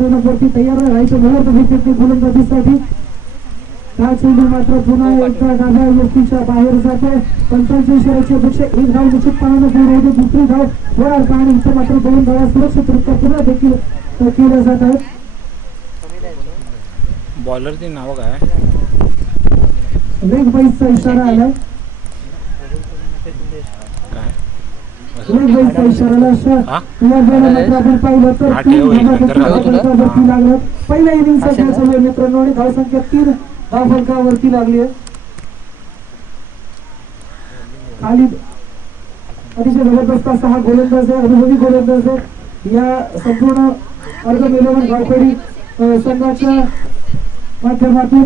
रनवरती तयार राहायचं मुहूर्त विकेटने गोलंदाजीसाठी. हा चेंडू मात्र पुन्हा एकदा डाव्या व्यक्तीच्या बाहेर जातो. 45 इशाऱ्याची अपेक्षा. एक धाव निश्चितपणाने पूर्ण होते. दुसरी धाव होणार का आणि इथे मात्र 2 धावा सुरक्षितरित्या पुन्हा देखील केल्या जात आहेत. बॉलरची नाव काय? लेग बाईसचा इशारा आलाय. लेग बाईसचा इशारा आपण पाहिलं तर 3 धावावरती लागलं. पहिल्या इनिंगचा खेळ चालू आहे मित्रांनो आणि धावसंख्या 3 धावफलकावरती लागली आहे. खालीद अतिशय जबरदस्त असा हा गोलंदाज आहे, अनुभवी गोलंदाज आहे. या संपूर्ण अर्गम 11 गावखेडी संघाच्या माध्यमातून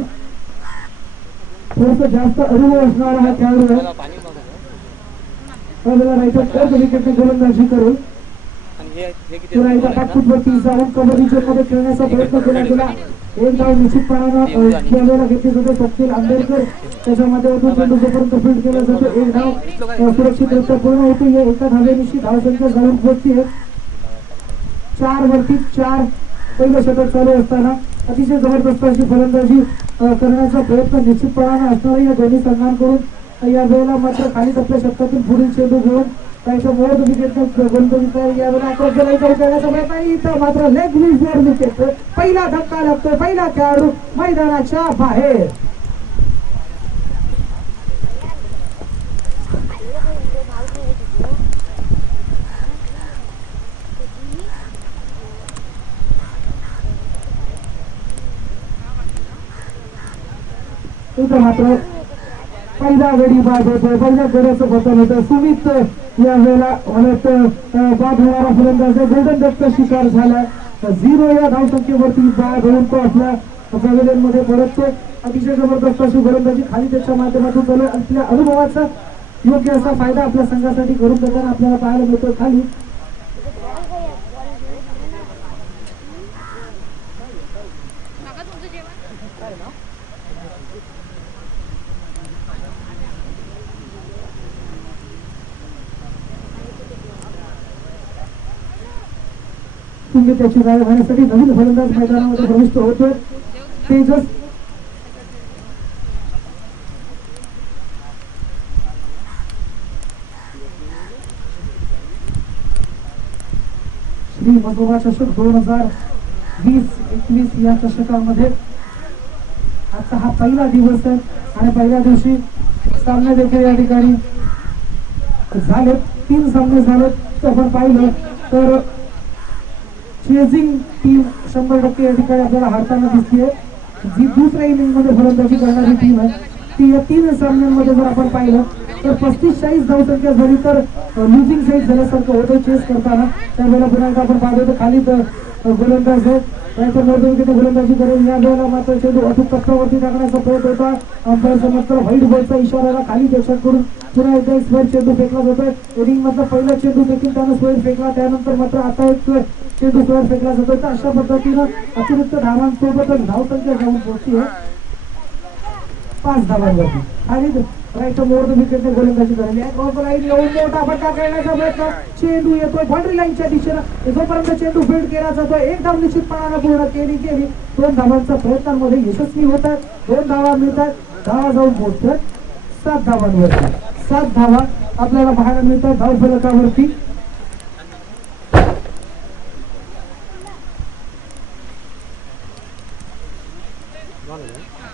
थोडस जास्त अनुभव असणारा हा खेळाडू आहे. विकेटने गोलंदाजी करून पुन्हा एकदा बॅकफूटवरती जाऊन कबड्डीच्या मध्ये खेळण्याचा प्रयत्न केला गेला. एक धाव निश्चितपणानं खेळायला घेतली जाते. स्वप्नील आंबेडकर त्याच्या माध्यमातून चेंडू जोपर्यंत फील्ड केला जातो एक धाव सुरक्षितरित्या पूर्ण होते. या एका धावेनिशी धावसंख्या जाऊन पोहोचते 4 वरती 4. पहिलं षटक चालू असताना अतिशय जबरदस्त अशी फलंदाजी करण्याचा प्रयत्न निश्चितपणाने असणार या दोन्ही संघांकडून. या वेळेला मात्र खाली आपल्या षटकातून पुढील चेंडू घेऊन त्याच्या मोड विकेटने गोलंदाजी यावेळेला करण्याचा प्रयत्न. इथं मात्र लेग वर विकेट. पहिला धक्का लागतो. पहिला खेळाडू मैदानाच्या बाहेर. इथं मात्र पहिला गडी बाद होतोय. पहिल्या गड्याचं पतन होतं. सुमित या वेळेला बाद होणारा फलंदाज गोल्डन डकचा शिकार झाला. 0 या धावसंख्येवरती बाद होऊन तो आपल्या पॅव्हिलियन मध्ये परततो. अतिशय जबरदस्त अशी गोलंदाजी खाली त्याच्या माध्यमातून चालू. आपल्या अनुभवाचा योग्य असा फायदा आपल्या संघासाठी करून देताना आपल्याला पाहायला मिळतो. खाली तुम्ही त्याची जागा घेण्यासाठी नवीन फलंदाज मैदानामध्ये प्रविष्ट होतोय. तेजस श्री मधुरा चषक 2020-21 या चषकामध्ये आजचा हा पहिला दिवस आहे आणि पहिल्या दिवशी सामने देखील या ठिकाणी झाले. 3 सामने झालेत. आपण पाहिलं तर चेजिंग टीम 100% या ठिकाणी आपल्याला हारताना दिसते. जी दुसऱ्या इनिंग मध्ये फलंदाजी करणारी टीम आहे ती या 3 सामन्यांमध्ये जर आपण पाहिलं तर 35-40 धावसंख्या झाली तर लुझिंग साईड झाल्यासारखं होतं चेस करताना. त्यावेळेला पुन्हा एकदा आपण पाहतो तर खाली गोलंदाज आहे त्याच्या मोडून गोलंदाजी करून या वेळेला मात्र चेंडू अचूक पत्रावरती टाकण्याचा प्रयत्न होता. अंपायरचा मात्र व्हाईट बॉलचा इशारा खाली त्याच्याकडून पुन्हा एकदा स्क्वेअर चेंडू फेकला जातोय. इनिंग मधला पहिला चेंडू देखील त्यानं स्क्वेअर फेकला. त्यानंतर मात्र आता एक चेंडू स्क्वेअर फेकला जातोय. तर अशा पद्धतीनं अतिरिक्त धावांसोबतच धावसंख्या जाऊन पोहोचली आहे 5 धावांवरती. आणि राईट मोड विकेटने गोलंदाजी झालेली आहे. लाईन येऊन मोठा फटका खेळण्याचा प्रयत्न. चेंडू येतोय बाउंड्री लाईनच्या दिशेनं. जोपर्यंत चेंडू फील्ड केला जातोय एक धाव निश्चितपणानं पूर्ण केली. 2 धावांच्या प्रयत्नांमध्ये यशस्वी होत आहेत. 2 धावा मिळतात. धावा जाऊन पोहोचतात 7 धावांवरती. 7 धावा आपल्याला पाहायला मिळतात धाव फलकावरती.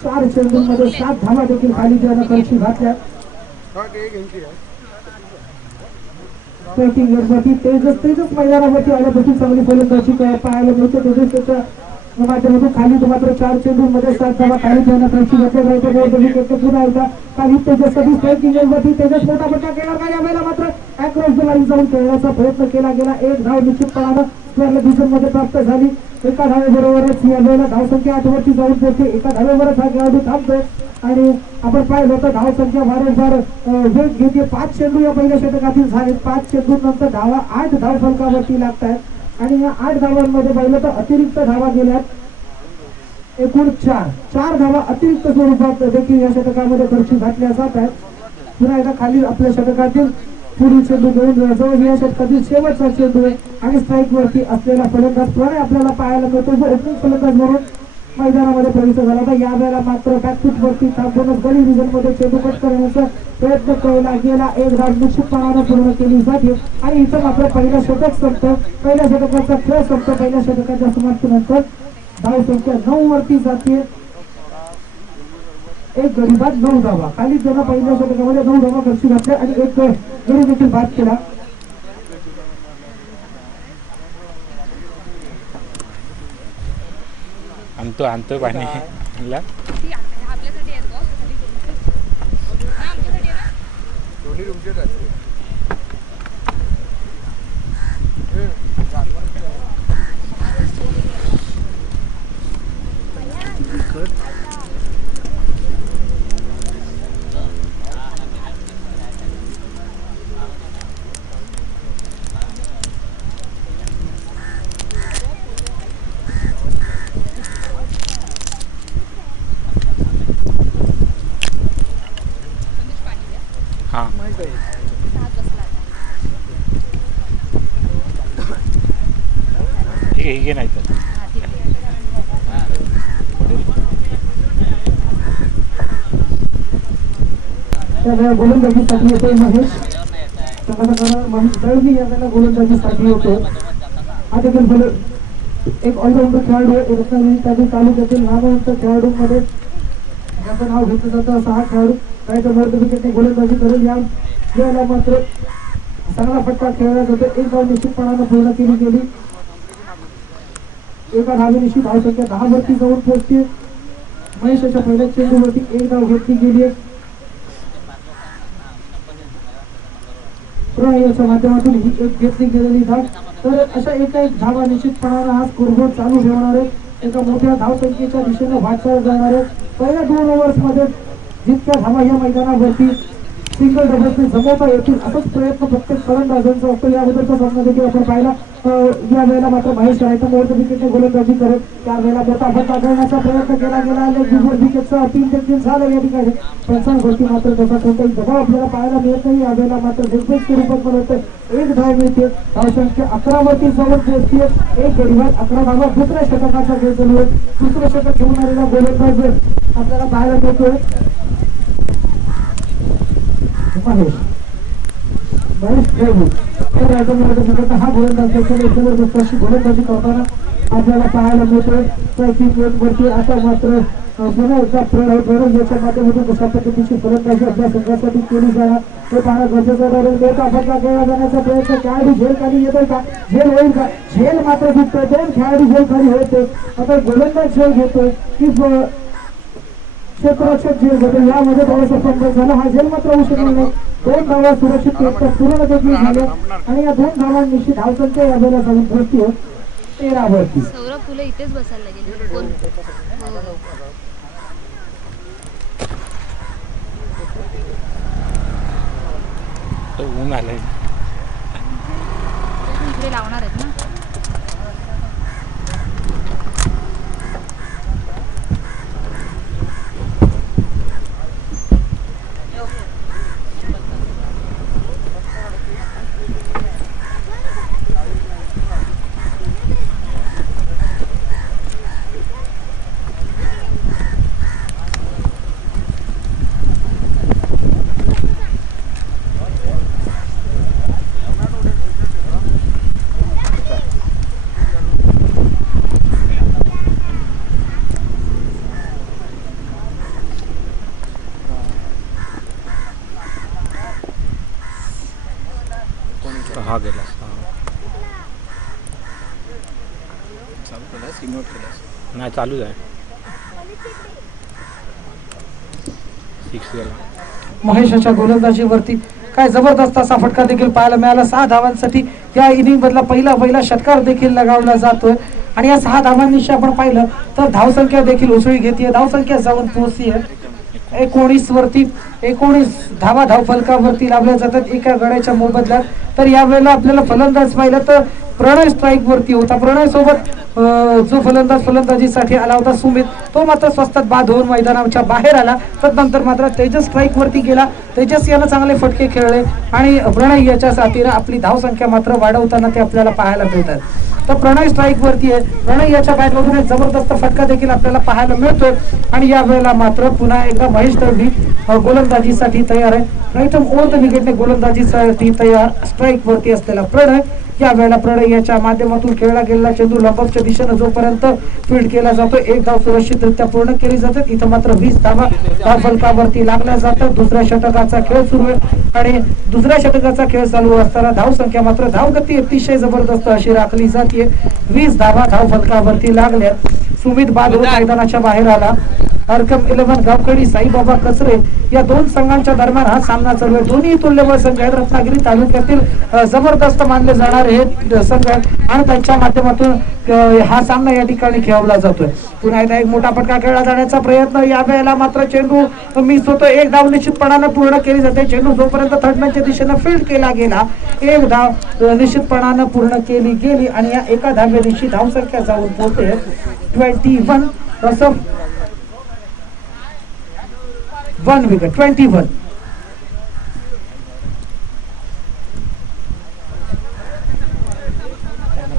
चार चेंडूंमध्ये 7 धावा देखील खाली त्यानं कळशी घातल्या. तेजस मैदानावरती आल्यापासून चांगली फलंदाजी पाहायला मिळते. तेजस त्याच्या माध्यमातून खाली मात्र 4 चेंडूंमध्ये 7 धावा खाली त्यानं कळशी घातल्या. पुन्हा एकदा खाली तेजससाठी स्ट्रायकिंगवरती तेजस मोठा फटका केला का यावेळेला मात्र अक्रॉस द लाईन जाऊन खेळण्याचा प्रयत्न केला गेला. 1 धाव निश्चितपणानं स्क्वेअर डिव्हिजन मध्ये प्राप्त झाली. एका धावेबरोबरच या वेळेला धावसंख्या 8 वरती जाऊन पोहोचते. एका धावेवरच हा खेळाडू थांबतोय आणि आपण पाहिलं तर धावसंख्या वारंवार वेग घेते. 5 चेंडू या पहिल्या षटकातील झाले. 5 चेंडूनंतर धावा 8 धाव फलकावरती लागतात आणि या 8 धावांमध्ये पाहिलं तर अतिरिक्त धावा गेल्यात एकूण 4 धावा अतिरिक्त स्वरूपात देखील या षटकामध्ये खर्ची घातल्या जात आहेत. पुन्हा एकदा खाली आपल्या षटकातील पुढील चेंडू घेऊन जवळ या षटकातील शेवटचा चेंडू आहे आणि स्ट्राईक वरती असलेला फलंदाज प्रणय आपल्याला पाहायला मिळतो जो ओपनिंग फलंदाज म्हणून मैदानामध्ये प्रवेश झाला होता. यावेळेला मात्र बॅकफूट वरती थांबूनच गडी रिझन मध्ये चेंडू कट करण्याचा प्रयत्न केला गेला. एक धाव निश्चितपणाने पूर्ण केली जाते आणि इथं मात्र पहिला षटक संपतो. पहिल्या षटकाचा खेळ संपतो. पहिल्या षटकाच्या समाप्तीनंतर धाव संख्या 9 वरती जाते. एक गडी बाद 9 धावा. खाली त्यानं पहिल्या षटकामध्ये 9 धावा खर्ची घातल्या आणि एक गडी देखील बाद केला. आणतो पाणी हे नाही तर गोलंदाजीसाठी येतोय महेश दळवी याला गोलंदाजीसाठी होतो. हा देखील एक ऑलराऊंडर खेळाडू आहे. रत्नागिरी तालुक्यातील नामवंत खेळाडूंमध्ये याचं नाव घेतलं जातं. असा हा खेळाडू काही तर वर्ग विकेटने गोलंदाजी करेल. याला मात्र चांगला फटका खेळला जातो. एक धाव निश्चितपणानं पूर्ण केली गेली. एका धावेनिशी धाव संख्या 10 वरती जाऊन पोहोचते. महेशाच्या पहिल्या चेंडूवरती एक धाव घेतली गेली आहे. याच्या माध्यमातून ही एक घेतली गेलेली धाव. तर अशा एका एक धावा निश्चितपणानं हा स्कोरबोर्ड चालू ठेवणार आहे. एका मोठ्या धावसंख्येच्या दिशेने वाटचाल करणार आहे. पहिल्या 2 ओव्हर्समध्ये जितक्या धावा या मैदानावरती सिंगल डबल्सने जमवता येतील असाच प्रयत्न प्रत्येक फलंदाजांचा असतो. या अगोदरचा सामना देखील आपण पाहिला. या वेळेला मात्र महेश रायटम वरती विकेटने गोलंदाजी करत त्यावेळेला मोठा फटका करण्याचा प्रयत्न केला गेला. विकेटचा 3 ते 3 झालं या ठिकाणी. पंचांवरती मात्र त्याचा कोणताही दबाव आपल्याला पाहायला मिळत नाही. या वेळेला मात्र निर्भेद स्वरूपात मला एक धाव मिळते. धावसंख्या 11 वरती जाऊन पोहोचते. एक गडीवर 11 धावा. दुसऱ्या षटकाचा खेळ चालू आहे. दुसरं षटक घेऊन आलेला गोलंदाज आपल्याला पाहायला मिळतोय महेश हा गोलंदाज जबरदस्त गोलंदाजी करताना आपल्याला पाहायला मिळतोय. वरती आता मात्र प्रणय याच्या माध्यमातून कशा पद्धतीची फलंदाजी आपल्या संघासाठी केली जाणार हे पाहणं गरजेचं राहील. मोठा फटका केला जाण्याचा प्रयत्न. खेळाडू झेल खाली येतोय का? झेल होईल का? झेल मात्र दिसतोय. 2 खेळाडू झेल खाली होते. आता गोलंदाज झेल घेतोय की क्षेत्ररक्षक झेल घेतो. यामध्ये थोडासा संघर्ष झाला. हा झेल मात्र होऊ शकला नाही. 2 धावा सुरक्षित पूर्ण देखील झाल्या आणि या 2 धावांनिशी धावसंख्या या वेळेला जाऊन पोहोचते 13 वरती. सौरभ तुला इथेच बसायला लागेल. कोण ऊन आलंय इकडे लावणार आहेत ना. हा गेला नाही चालूच आहे. 6 गेला. महेशाच्या गोलंदाजीवरती काय जबरदस्त असा फटका देखील पाहायला मिळाला. 6 धावांसाठी या इनिंग मधला पहिला षटकार देखील लगावला जातोय आणि या 6 धावांनिशी आपण पाहिलं तर धावसंख्या देखील उसळी घेते. धावसंख्या जाऊन पोहोचली आहे 19 वरती. 19 धावा धाव फलकावरती लावल्या जातात एका गड्याच्या मोबदल्यात. तर यावेळेला आपल्याला फलंदाज पाहिलं तर प्रणय स्ट्राईक वरती होता. प्रणय सोबत जो फलंदाजीसाठी आला होता सुमित, तो मात्र स्वस्तात बाद होऊन मैदानाच्या बाहेर आला. तदनंतर मात्र तेजस स्ट्राईक वरती गेला. तेजस यानं चांगले फटके खेळले आणि प्रणय याच्या साथीनं आपली धावसंख्या मात्र वाढवताना ते आपल्याला पाहायला मिळतात. तर प्रणय स्ट्राईक वरती आहे. प्रणय याच्या बॅटमधून एक जबरदस्त फटका देखील आपल्याला पाहायला मिळतोय आणि या वेळेला मात्र पुन्हा एकदा महेश दळवी गोलंदाजीसाठी तयार आहे. प्रथम ओव्हर द विकेटने गोलंदाजीसाठी तयार स्ट्राईक वरती असलेला प्रणय. या वेळेला प्रणय याच्या माध्यमातून खेळला गेलेला चेंडू लंबच्या दिशेनं जोपर्यंत फील्ड केला जातो, एक धाव सुरक्षितरित्या पूर्ण केली जाते. इथं मात्र 20 धावा फलकावरती लागल्या जातात. दुसऱ्या षटकाचा खेळ सुरू आहे आणि दुसऱ्या षटकाचा खेळ चालू असताना धावसंख्या मात्र धावगती अतिशय जबरदस्त अशी राखली जाते. 20 धावा धाव फलकावरती लागल्या. सुमित बाद होऊन मैदानाच्या बाहेर आला. अर्कम 11 गावखडी साईबाबा कचरे या दोन संघांच्या दरम्यान हा सामना चालू आहे. दोन्ही तुल्यबळ संघ आहेत. रत्नागिरी तालुक्यातील जबरदस्त मानले जाणारे हे संघ आहेत आणि त्यांच्या माध्यमातून हा सामना या ठिकाणी खेळवला जातोय. पुन्हा एकदा एक मोठा फटका खेळला जाण्याचा प्रयत्न. या वेळेला मात्र चेंडू मिस होतो. एक धाव निश्चितपणानं पूर्ण केली जाते. चेंडू जोपर्यंत थर्डमॅनच्या दिशेनं फील्ड केला गेला, एक धाव निश्चितपणानं पूर्ण केली गेली आणि या एका धावेनिशी धावसंख्या जाऊन पोहोचते 21. असं 1 विकेट 21.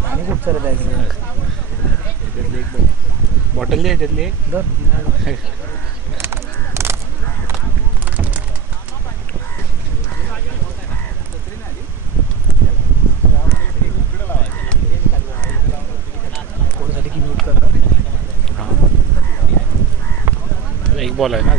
पाणी खूप सारं द्यायचं. बॉटल द्या त्यातली एक. एक बॉल आहे ना.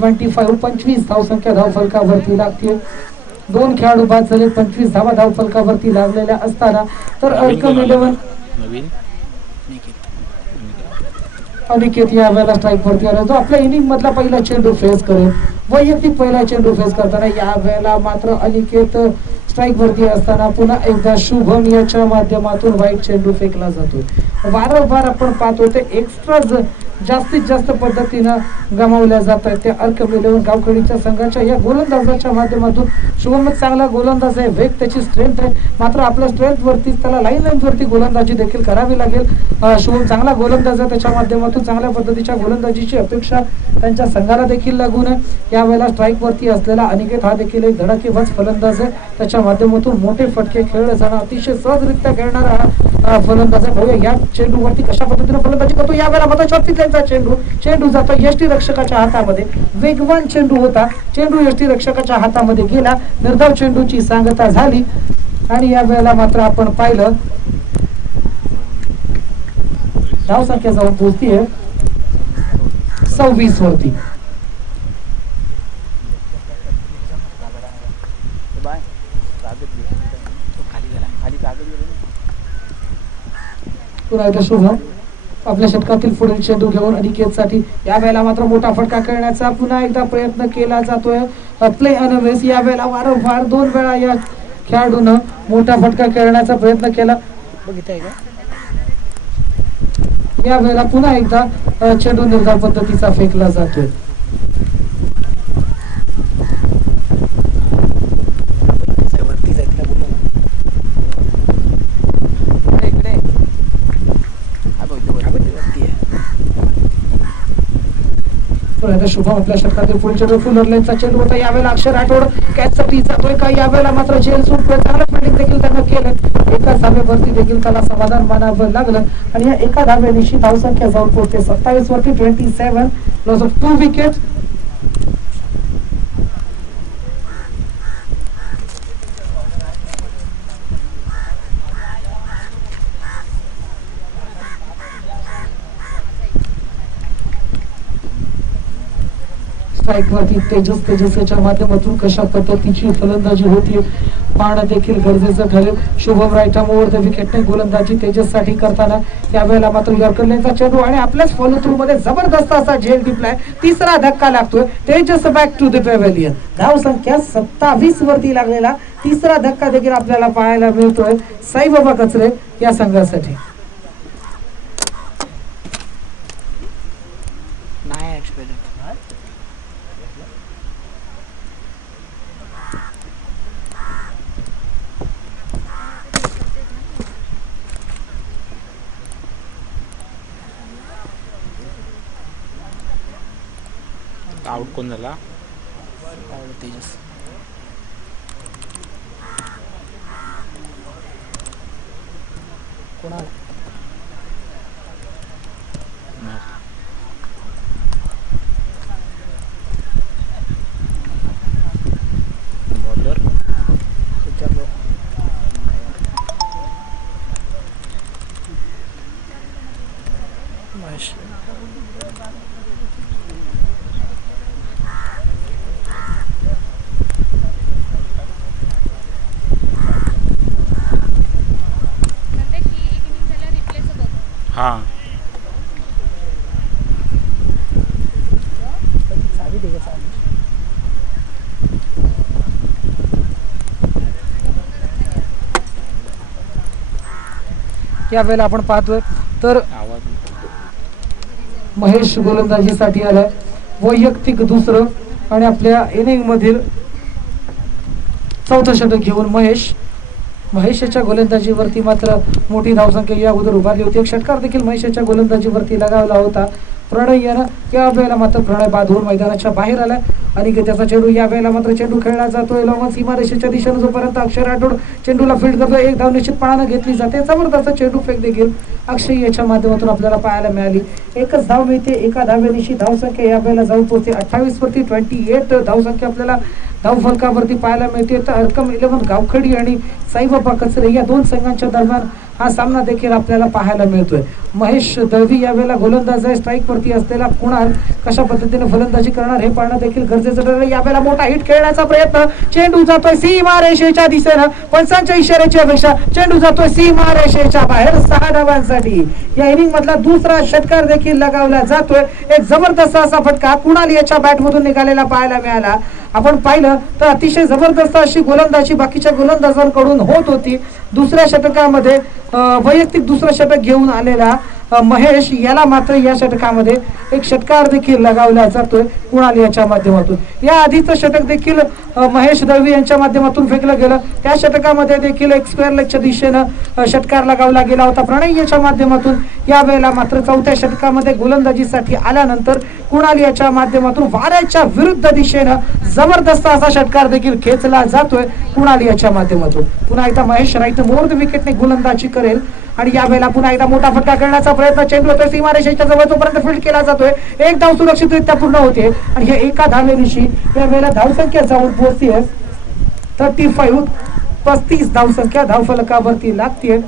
25 धावसंख्या धावफलकावरती लागते. 2 खेळाडू बाद झाले. 25 धावा धावफलकावरती लागलेल्या असताना तर अल्कम 11 नवीन अनिकेत या वेळेला स्ट्राईक वरती आला, जो आपल्या इनिंग मधला पहिला चेंडू फेस करेल. वैयक्तिक पहिला चेंडू फेस करताना या वेळेला मात्र अनिकेत स्ट्राईक वरती असताना पुन्हा एकदा शुभम याच्या माध्यमातून वाईट चेंडू फेकला जातो. वारंवार आपण पाहतो ते एक्स्ट्रा जास्तीत जास्त पद्धतीनं गमावल्या जात आहेत. त्या अल्कम 11 गावखेडीच्या संघाच्या या गोलंदाजाच्या माध्यमातून शुभम एक चांगला गोलंदाज आहे, वेग त्याची स्ट्रेंथ आहे, मात्र आपल्या स्ट्रेंथ वरतीच त्याला लाईन वरती गोलंदाजी देखील करावी लागेल. शुभम चांगला गोलंदाज आहे, त्याच्या माध्यमातून चांगल्या पद्धतीच्या गोलंदाजीची अपेक्षा त्यांच्या संघाला देखील लागू नये. यावेळेला स्ट्राईक वरती असलेला अनिकेत हा देखील एक धडाकेबाज फलंदाज आहे, त्याच्या माध्यमातून मोठे फटके खेळले जाणं अतिशय सहजरित्या खेळणारा हा फलंदाज आहे. भाऊ या चेंडू वरती कशा पद्धतीने फलंदाजी करतो. यावेळेला मात्र शॉर्ट चेंडू जातो यष्टी रक्षकाच्या हातामध्ये. वेगवान चेंडू होता, चेंडू यष्टी रक्षकाच्या हातामध्ये गेला. निर्धाव चेंडूची सांगता झाली आणि या वेळेला मात्र आपण पाहिलं धावसंख्या जाऊन पोहोचतीये 26 वरती. पुन्हा एकदा शुभम आपल्या षटकातील पुढील चेंडू घेऊन अनिकेतसाठी या वेळेला मात्र मोठा फटका खेळण्याचा पुन्हा एकदा प्रयत्न केला जातोय. प्ले अनवेस या वेळेला वारंवार 2 वेळा या खेळाडून मोठा फटका खेळण्याचा प्रयत्न केला. बघितलंय का? या वेळेला पुन्हा एकदा चेंडू निर्धाव पद्धतीचा फेकला जातोय. शुभम आपल्या षटकातील पुढील चेंडू फुलर लाईनचा चेंडू होता. यावेळेला अक्षर राठोड कॅचसाठी जातोय का. यावेळेला मात्र जेल सूट चांगलं फिल्डिंग देखील त्यांना केलं. एका धाब्यावरती देखील त्याला समाधान मानावं लागलं आणि या एका धाब्यानिशी धावसंख्या जाऊन पोहोचते 27 वरती. 27 लॉस ऑफ 2 विकेट. स्ट्राईक वरती तेजसच्या माध्यमातून कशा पद्धतीची फलंदाजी होती पाहणं देखील गरजेचं ठरेल. शुभम रायटा ओव्हर द विकेटने गोलंदाजी तेजससाठी करताना यावेळेला मात्र यॉर्कर लाईनचा चेंडू आणि आपल्याच फॉलो थ्रू मध्ये जबरदस्त असा झेल टिपलाय. तिसरा धक्का लागतोय. Tejas back to the pavilion. धाव संख्या 27 वरती लागलेला तिसरा धक्का देखील आपल्याला पाहायला मिळतोय साईबाबा कचरे या संघासाठी. आउट कोण झाला? तेजस. कोणाला? बॉलर महेश. हाँ या वेळेला आपण पाहतोय तर आवाज महेश गोलंदाजीसाठी आलाय. वैयक्तिक दुसरं आणि आपल्या इनिंग मधील चौथं षटक घेऊन महेशच्या गोलंदाजीवरती मात्र मोठी धावसंख्या या अगोदर उभारली होती. एक षटकार देखील महेशच्या गोलंदाजीवरती लगावला होता. प्रणय यानं या वेळेला मात्र प्रणय बाद होऊन मैदानाच्या बाहेर आलाय आणि त्याचा चेंडू या वेळेला मात्र चेंडू खेळला जातोय लॉंग सीमारेषेच्या दिशेने. जोपर्यंत अक्षय राठोड चेंडूला फील्ड करतोय, एक धाव निश्चितपणानं घेतली जाते. जबरदस्त चेंडू फेक देखील अक्षय याच्या माध्यमातून आपल्याला पाहायला मिळाली. एकच धाव मिळते. एका धाव्यानिशी धावसंख्या या वेळेला जाऊन पोहोचते 28 वरती. 28 धावसंख्या आपल्याला धावफलकावरती पाहायला मिळते. तर अरकम 11 गावखडी आणि साईबाबा कचरे या दोन संघांच्या दरम्यान हा सामना देखील आपल्याला पाहायला मिळतोय. महेश दळवी यावेळेला गोलंदाज आहे. स्ट्राईक वरती असलेला कुणाल कशा पद्धतीने फलंदाजी करणार हे पाहणं देखील गरजेचं ठरलं. यावेळेला मोठा हिट खेळण्याचा प्रयत्न, चेंडू जातोय सीमा रेषेच्या दिशेनं, पंचांच्या इशाऱ्याची अपेक्षा, चेंडू जातोय सीमा रेषेच्या बाहेर 6 धावांसाठी. या इनिंग मधला दुसरा षटकार देखील लगावला जातोय. एक जबरदस्त असा फटका कुणाल याच्या बॅट मधून निघालेला पाहायला मिळाला. आपण पाहिलं तर अतिशय जबरदस्त अशी गोलंदाजी बाकीच्या गोलंदाजांकडून होत होती. दुसऱ्या षटकामध्ये वैयक्तिक दुसरं षटक घेऊन आलेला महेश याला मात्र या षटकामध्ये एक षटकार देखील लगावला जातोय कुणाल याच्या माध्यमातून. या आधीचं षटक देखील महेश दळवी यांच्या माध्यमातून फेकलं गेलं. त्या षटकामध्ये देखील एक स्क्वेअर लेगच्या दिशेनं षटकार लगावला गेला होता प्रणय याच्या माध्यमातून. यावेळेला मात्र चौथ्या षटकामध्ये गोलंदाजीसाठी आल्यानंतर कुणाल याच्या माध्यमातून वाऱ्याच्या विरुद्ध दिशेनं जबरदस्त असा षटकार देखील खेचला जातोय कुणाल याच्या माध्यमातून. पुन्हा एकदा महेश राईट मोर द विकेटने गोलंदाजी करेल आणि यावेळेला पुन्हा एकदा मोठा फटका करण्याचा प्रयत्न, चेंडू होतोय सीमारेषेच्या जवळ, तोपर्यंत फील्ड केला जातोय. एक धाव सुरक्षितरित्या पूर्ण होते आणि हे एका धावेनिशी यावेळेला धावसंख्या जाऊन पोहोचते 35 धावसंख्या धावफलकावरती लागते.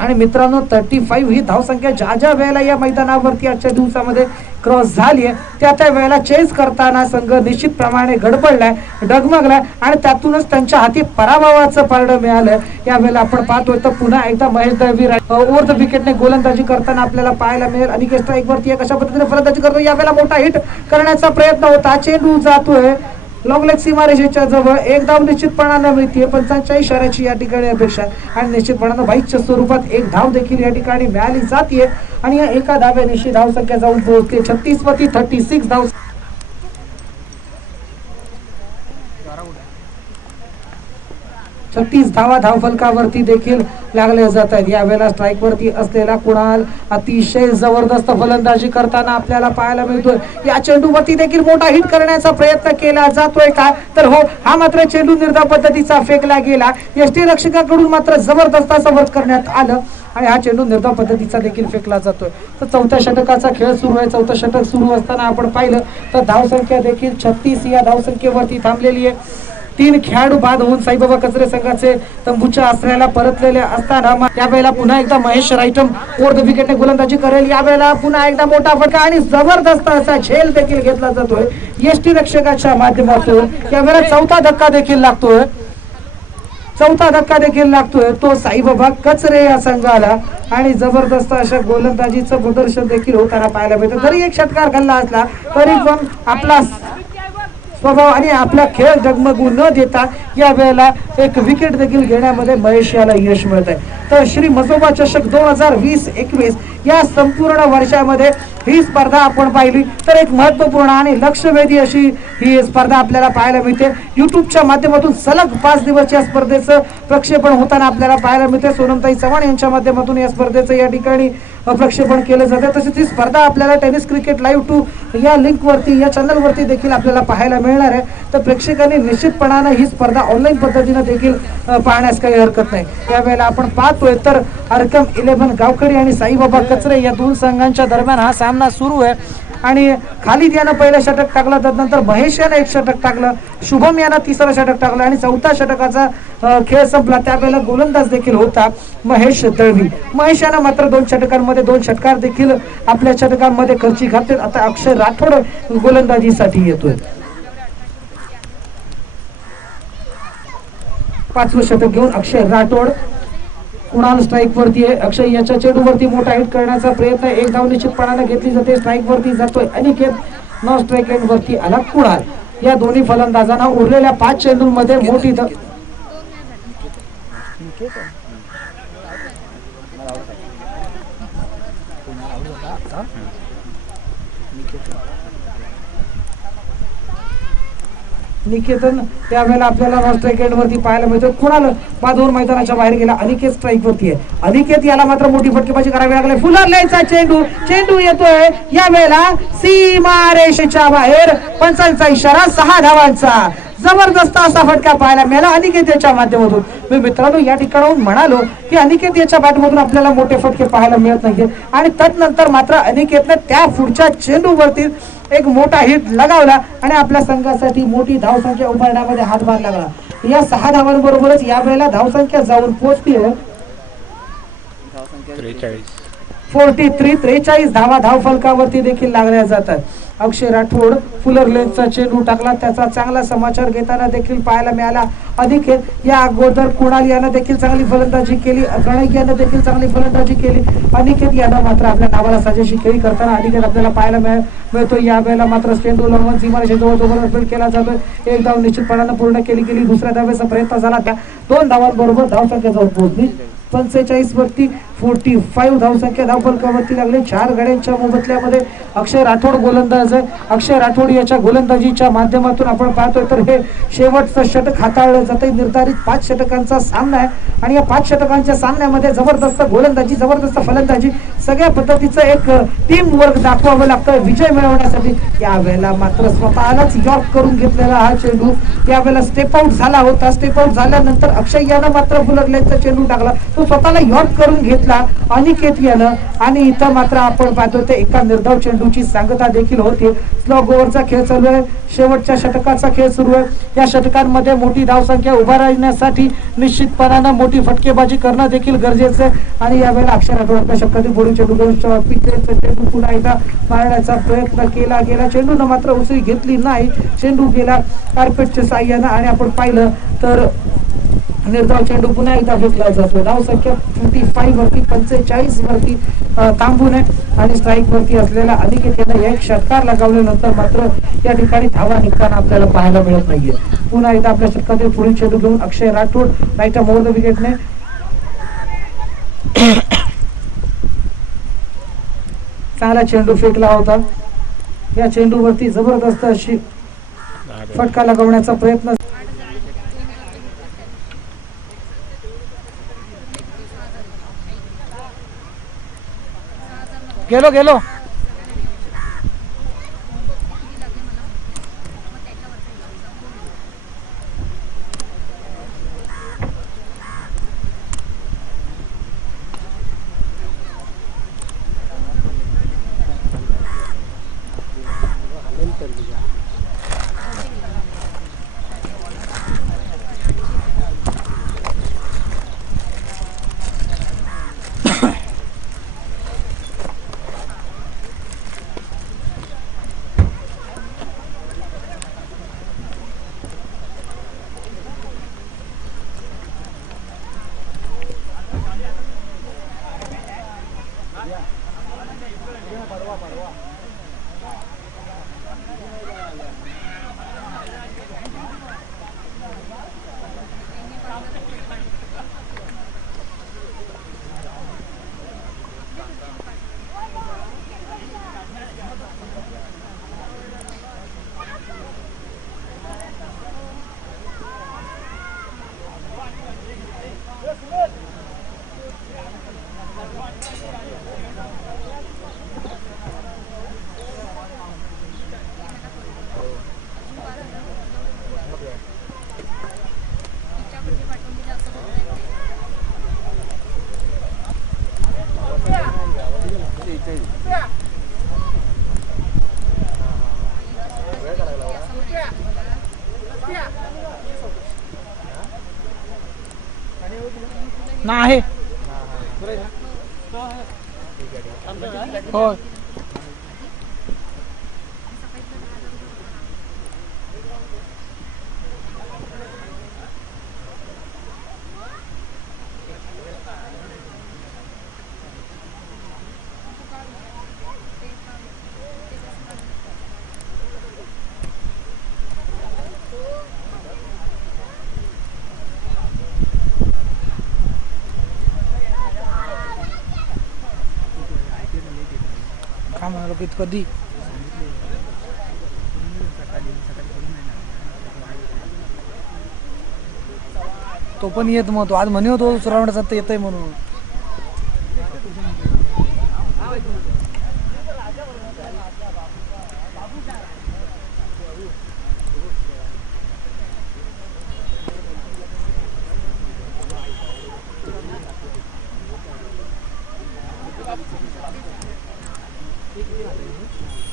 आणि मित्रांनो 35 ही धावसंख्या ज्या ज्या वेळेला या मैदानावरती आजच्या दिवसामध्ये क्रॉस झाली आहे त्या वेळेला चेस करताना संघ निश्चितप्रमाणे गडबडलाय, डगमगलाय आणि त्यातूनच त्यांच्या हाती पराभवाचं पारडं मिळालं. यावेळेला आपण पाहतोय तर पुन्हा एकदा महेश दळवी ओव्हर द विकेटने गोलंदाजी करताना आपल्याला पाहायला मिळेल. आणि स्ट्राईक वरती कशा पद्धतीने फलंदाजी करतो. यावेळेला मोठा हिट करण्याचा प्रयत्न होता, चेंडू जातोय लॉंग लेग सीमारेषेच्या जवळ. एक धाव निश्चितपणानं मिळते, पंचांच्या इशाऱ्याची या ठिकाणी अपेक्षा आणि निश्चितपणानं बाईकच्या स्वरूपात एक धाव देखील या ठिकाणी मिळाली जाते. आणि या एका धाव्यानिशी धावसंख्या जाऊन पोहोचते 36 धाव. 36 धावा धावफलकावरती देखील लागले जात आहेत. यावेळेला स्ट्राईक वरती असलेला कुणाल अतिशय जबरदस्त फलंदाजी करताना आपल्याला पाहायला मिळतोय. या चेंडूवरती देखील मोठा हिट करण्याचा प्रयत्न केला जातोय का तर हो, हा मात्र चेंडू निर्धाव पद्धतीचा फेकला गेला. यष्टीरक्षकाकडून मात्र जबरदस्त असं वर्क करण्यात आलं आणि हा चेंडू निर्धाव पद्धतीचा देखील फेकला जातोय. तर चौथ्या षटकाचा खेळ सुरू आहे. चौथं षटक सुरू असताना आपण पाहिलं तर धावसंख्या देखील 36 या धावसंख्येवरती थांबलेली आहे. 3 खेळाडू बाद होऊन साईबाबा कचरे संघाचे तंबूच्या आश्रयाला परतलेले असताना यावेळेला पुन्हा एकदा महेश राईटम ओव्हर द विकेटने गोलंदाजी करेल. यावेळेला पुन्हा एकदा मोठा फटका आणि जबरदस्त असा झेल देखील घेतला जातोय यष्टीरक्षकाच्या माध्यमातून. यावेळेला चौथा धक्का देखील लागतोय तो साईबाबा कचरे या संघाला आणि जबरदस्त अशा गोलंदाजीचं प्रदर्शन देखील होताना पाहायला मिळतं. जरी एक षटकार खाल्ला असला तरी पण आपला स्वभाव आणि आपला खेळ डगमगू न देता या वेळेला एक विकेट देखील घेण्यामध्ये महेश याला यश मिळत आहे. तर श्री मजोबा चषक 2020-21 या संपूर्ण वर्षामध्ये ही स्पर्धा आपण पाहिली तर एक महत्वपूर्ण आणि लक्षवेधी अशी ही स्पर्धा आपल्याला पाहायला मिळते. युट्यूबच्या माध्यमातून सलग 5 दिवस या स्पर्धेचं प्रक्षेपण होताना आपल्याला पाहायला मिळते. सोनमताई चव्हाण यांच्या माध्यमातून या स्पर्धेचं या ठिकाणी प्रक्षेपण केलं जाते. तसेच ही स्पर्धा आपल्याला टेनिस क्रिकेट लाईव्ह 2 या लिंक वरती या चॅनल वरती देखील आपल्याला पाहायला मिळणार आहे. तर प्रेक्षकांनी निश्चितपणानं ही स्पर्धा ऑनलाईन पद्धतीने देखील पाहण्यास काही हरकत नाही. यावेळेला आपण पाहतोय तर अरकम 11 गावखडी आणि साईबाबा कचरे या दोन संघांच्या दरम्यान हा सामना सुरू आहे. आणि खालिद यानं पहिलं षटक टाकलं, त्यानंतर महेश यानं एक षटक टाकलं, शुभम यानं तिसरं षटक टाकलं आणि चौथ्या षटकाचा खेळ संपला. त्यावेळेला गोलंदाज देखील होता महेश दळवी. महेश यानं मात्र 2 षटकांमध्ये 2 षटकार देखील आपल्या षटकांमध्ये खर्ची घातले. आता अक्षय राठोड गोलंदाजीसाठी येतोय. 5वं षटक घेऊन अक्षय राठोड. कुणाल स्ट्राईक वरती आहे. अक्षय याच्या चेंडूवरती मोठा हिट करण्याचा प्रयत्न, एक धाव निश्चितपणाने घेतली जाते. स्ट्राईक वरती जातोय अनिकेत, नॉन स्ट्राईक एंड वरती आला कुणाल. या दोन्ही फलंदाजांना उरलेल्या 5 चेंडूंमध्ये मोठी निकेतन त्यावेळेला आपल्याला नॉन स्ट्राईक एंड वरती पाहायला मिळतो. कुणाल बाजूवर मैदानाच्या बाहेर गेला. अनिकेत स्ट्राईक वरती आहे. अनिकेत याला मात्र मोठी फटकेबाजी करावी लागली. फुलरलेचा चेंडू येतोय यावेळेला सीमारेषेच्या बाहेर. पंचांचा इशारा, 6 धावांचा जबरदस्त असा फटका पाहायला मिळाला अनिकेत याच्या माध्यमातून. मी मित्रांनो या ठिकाणाहून म्हणालो की अनिकेत याच्या बॅटमधून आपल्याला मोठे फटके पाहायला मिळत नाहीये आणि तदनंतर मात्र अनिकेतने त्या पुढच्या चेंडूवरती एक मोठा हिट लगावला आणि आपल्या संघासाठी मोठी धावसंख्या उभारण्यामध्ये हातभार लागला. या 6 धावांबरोबरच या वेळेला धावसंख्या जाऊन पोहोचली 43 धावा धावफलकावरती देखील लागल्या जातात. अक्षय राठोड फुलर लेनचा चेंडू टाकला, त्याचा चांगला समाचार घेताना देखील पाहायला मिळाला. अनिकेत या अगोदर कुणाल यानं देखील चांगली फलंदाजी केली, प्रणय यानं देखील चांगली फलंदाजी केली. अनिकेत यानं मात्र आपल्या नावाला साजेशी खेळी करताना अनिकेत आपल्याला पाहायला मिळतो. या वेळेला मात्र चेंडू लावून सीमारेषेजवळ जवळ फील्ड केला जातोय. एक धाव निश्चितपणानं पूर्ण केली. दुसऱ्या धावेचा प्रयत्न झाला, त्या 2 धावांबरोबर धावसंख्या जाऊन पोहोचली 45 वरती. 45 धावसंख्या धावफलकावरती लागले. 4 गड्यांच्या मोबदल्यामध्ये अक्षय राठोड गोलंदाज आहे. अक्षय राठोड याच्या गोलंदाजीच्या माध्यमातून आपण पाहतोय तर हे शेवटचं षटक हाताळलं जाते. निर्धारित 5 षटकांचा सामना आहे आणि या 5 षटकांच्या सामन्यामध्ये जबरदस्त गोलंदाजी, जबरदस्त फलंदाजी, सगळ्या पद्धतीचं एक टीम वर्क दाखवावं लागतं विजय मिळवण्यासाठी. यावेळेला मात्र स्वतःलाच यॉर्क करून घेतलेला हा चेंडू यावेळेला स्टेप आउट झाला होता. स्टेप आउट झाल्यानंतर अक्षय यानं मात्र फुलरलेनचा चेंडू टाकला, तो स्वतःला यॉर्क करून घेतला अनिकेत यानं. आणि इथं मात्र आपण पाहतो ते एका निर्धाव चेंडूची सांगता देखील होती. स्लो ओव्हरचा खेळ चालू आहे, शेवटच्या षटकाचा खेळ सुरू आहे. या षटकांमध्ये मोठी धावसंख्या उभारण्यासाठी निश्चितपणानं मोठी फटकेबाजी करणं देखील गरजेचं आहे. आणि यावेळेला अक्षय राठोड आपल्या शक्यतो बोलून चेंडू चेंडू पुन्हा एकदा मारण्याचा प्रयत्न केला गेला. चेंडूनं मात्र उसळी घेतली नाही, चेंडू गेला कार्पेटच्या साह्यानं आणि आपण पाहिलं तर निर्धाव चेंडू पुन्हा एकदा फेकला जातो. धावसंख्या 45 वरती 45 वरती थांबून आहे आणि स्ट्राईक वरती असलेला अनिकेत यानं एक षटकार लगावल्यानंतर मात्र या ठिकाणी धावा निघताना आपल्याला पाहायला मिळत नाहीये. पुन्हा एकदा आपल्या षटकातील पुढील चेंडू घेऊन अक्षय राठोड नाईटा मोर द विकेटने चांगला चेंडू फेकला होता. या चेंडूवरती जबरदस्त अशी फटका लगावण्याचा प्रयत्न. गेलो नाही हो. काय म्हणालो की कधी तो पण येत मग तो आज म्हणे होतो दुसरा राऊंड येतय म्हणून.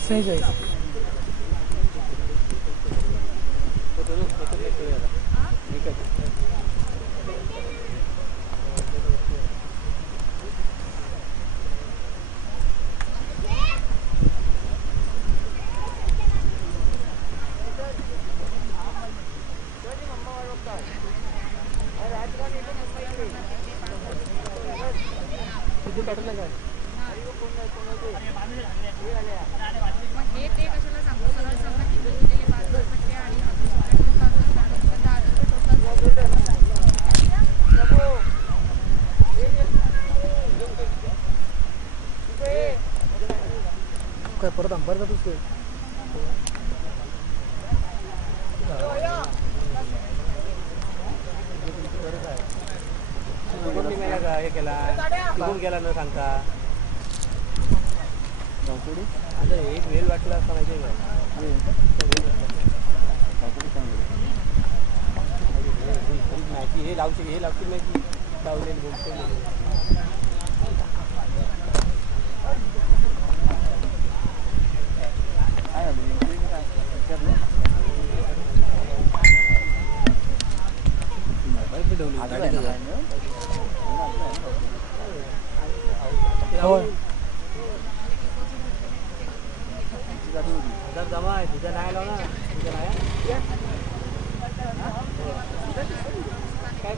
सही मग हे ते कशाला सांगू सरळ सांगा की उरलेले 5,000 आणि अजून 10,000 टोटल काय परत अंपायर जातोस ते हे केला निघून गेला न सांगता आता एक वेल वाटला असता माहिती आहे का हे लावशील नाही की लावलेली बोलतो जमा आहे तुझ्या नाही लाव ना तुझ्या नाही काय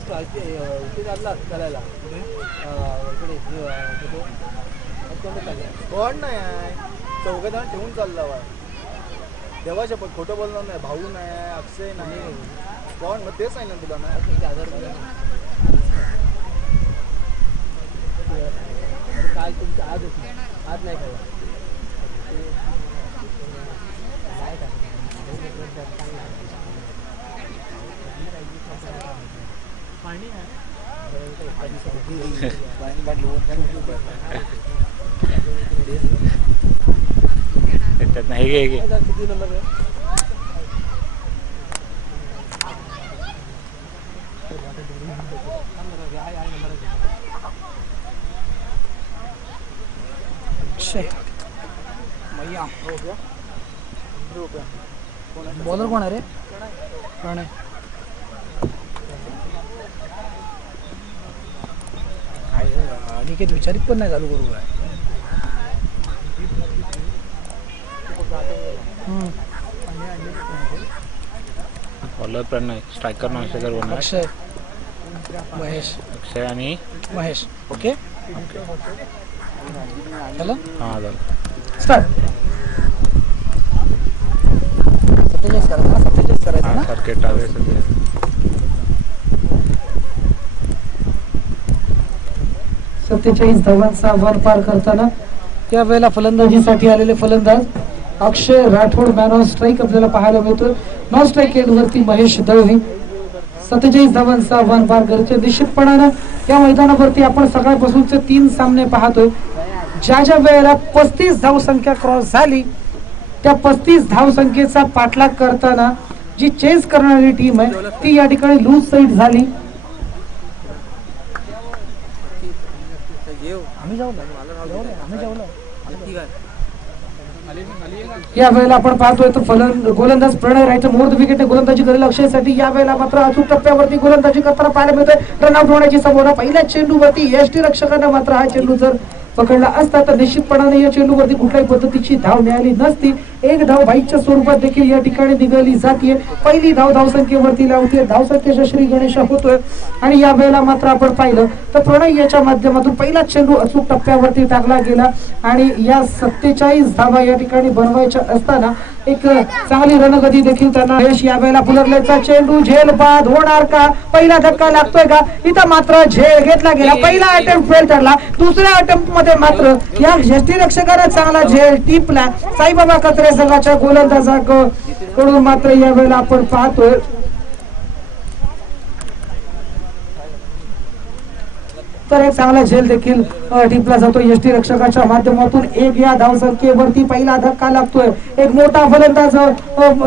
चालला चालायला कोण नाही आहे चौघजण ठेवून चालला देवाच्या पण खोटं बोलणार नाही भाऊ नाही अक्षय नाही कोण मग तेच आहे ना तुला ना काल तुमचं आज नाही खावा त्याच्यात नाही घे किती नंबर आहे बॉलर कोण आहे रे प्रणय अनिकेत विचारित पण नाही चालू करू काय बॉलर प्रणय स्ट्रायकर नॉनस्ट्रायकर बनणार अक्षय महेश अक्षय आणि महेश ओके चला हां झालं स्टार्ट 47 करायचं ना 47 करायचं ना सारखे टावे सगळे 47 धावांचा वर पार करताना त्यावेळेला फलंदाजीसाठी आलेले फलंदाज Akshay Rathod man on strike आपल्याला पाहायला मिळतोय नॉन स्ट्राईक एंडवरती महेश दळवी 47 धावांचा वन पार करतोय निश्चितपणानं या मैदानावरती आपण सकाळपासूनचे 3 सामने पाहतोय ज्या वेळेला 35 धावसंख्या क्रॉस झाली त्या 35 धावसंख्येचा पाठलाग करताना जी चेस करणारी टीम आहे ती या ठिकाणी लूज साईड झाली आम्ही जाऊला या वेळेला आपण पाहतोय तर गोलंदाज प्रणय राहायचं मुहूर्त विकेटने गोलंदाजी करेल अक्षयसाठी या वेळेला मात्र अचूक टप्प्यावरती गोलंदाजी करताना पाहायला मिळतोय रनआउट होण्याची संभावना पहिल्या चेंडूवरती यष्टी रक्षकांना मात्र हा चेंडू जर पकडला असता तर निश्चितपणाने या चेंडूवरती कुठल्याही पद्धतीची धाव मिळाली नसती एक धाव बाईकच्या स्वरूपात देखील या ठिकाणी निघाली जाते पहिली धाव धावसंख्येवरती लावते धावसंख्येचा श्री गणेश होतोय आणि या वेळेला मात्र आपण पाहिलं तर प्रणय याच्या माध्यमातून पहिला चेंडू अचूक टप्प्यावरती टाकला गेला आणि या 47 धावा या ठिकाणी बनवायच्या असताना एक चांगली रणगती देखील त्यांना यश या वेळेला पुलरलेचा चेंडू झेल बाद होणार का पहिला धक्का लागतोय का इथं मात्र झेल घेतला गेला पहिला अटेम्प्ट फेल ठरला दुसऱ्या अटेम्प्ट मध्ये मात्र या यष्टीरक्षकाने चांगला झेल टिपला साईबाबा कत्रे संघाच्या गोलंदाजाकडून मात्र या वेळेला आपण पाहतोय तर एक चांगला झेल देखील टिपला जातो यष्टी रक्षकाच्या माध्यमातून एक या धावसंख्येवरती पहिला धक्का लागतोय एक मोठा फलंदाज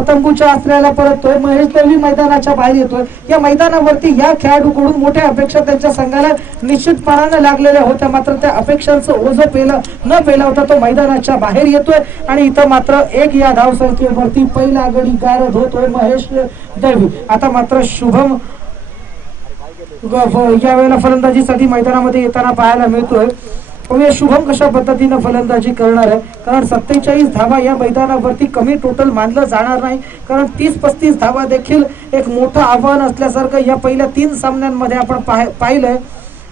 तंबूच्या आश्रयाला परततोय महेश दळवी मैदानाच्या बाहेर येतोय या मैदानावरती या खेळाडूकडून मोठ्या अपेक्षा त्यांच्या संघाला निश्चितपणाने लागलेल्या होत्या मात्र त्या अपेक्षांचं ओझं न पेलवता तो मैदानाच्या बाहेर येतोय आणि इथं मात्र एक या धावसंख्येवरती पहिला गडी गारद होतोय महेश दळवी आता मात्र शुभम या वेळेला फलंदाजीसाठी मैदानामध्ये येताना पाहायला मिळतोय पण शुभम कशा पद्धतीने फलंदाजी करणार आहे कारण 47 धावा या मैदानावरती कमी टोटल मानलं जाणार नाही कारण 30-35 धावा देखील एक मोठं आव्हान असल्यासारखं या पहिल्या 3 सामन्यांमध्ये आपण पाहिलंय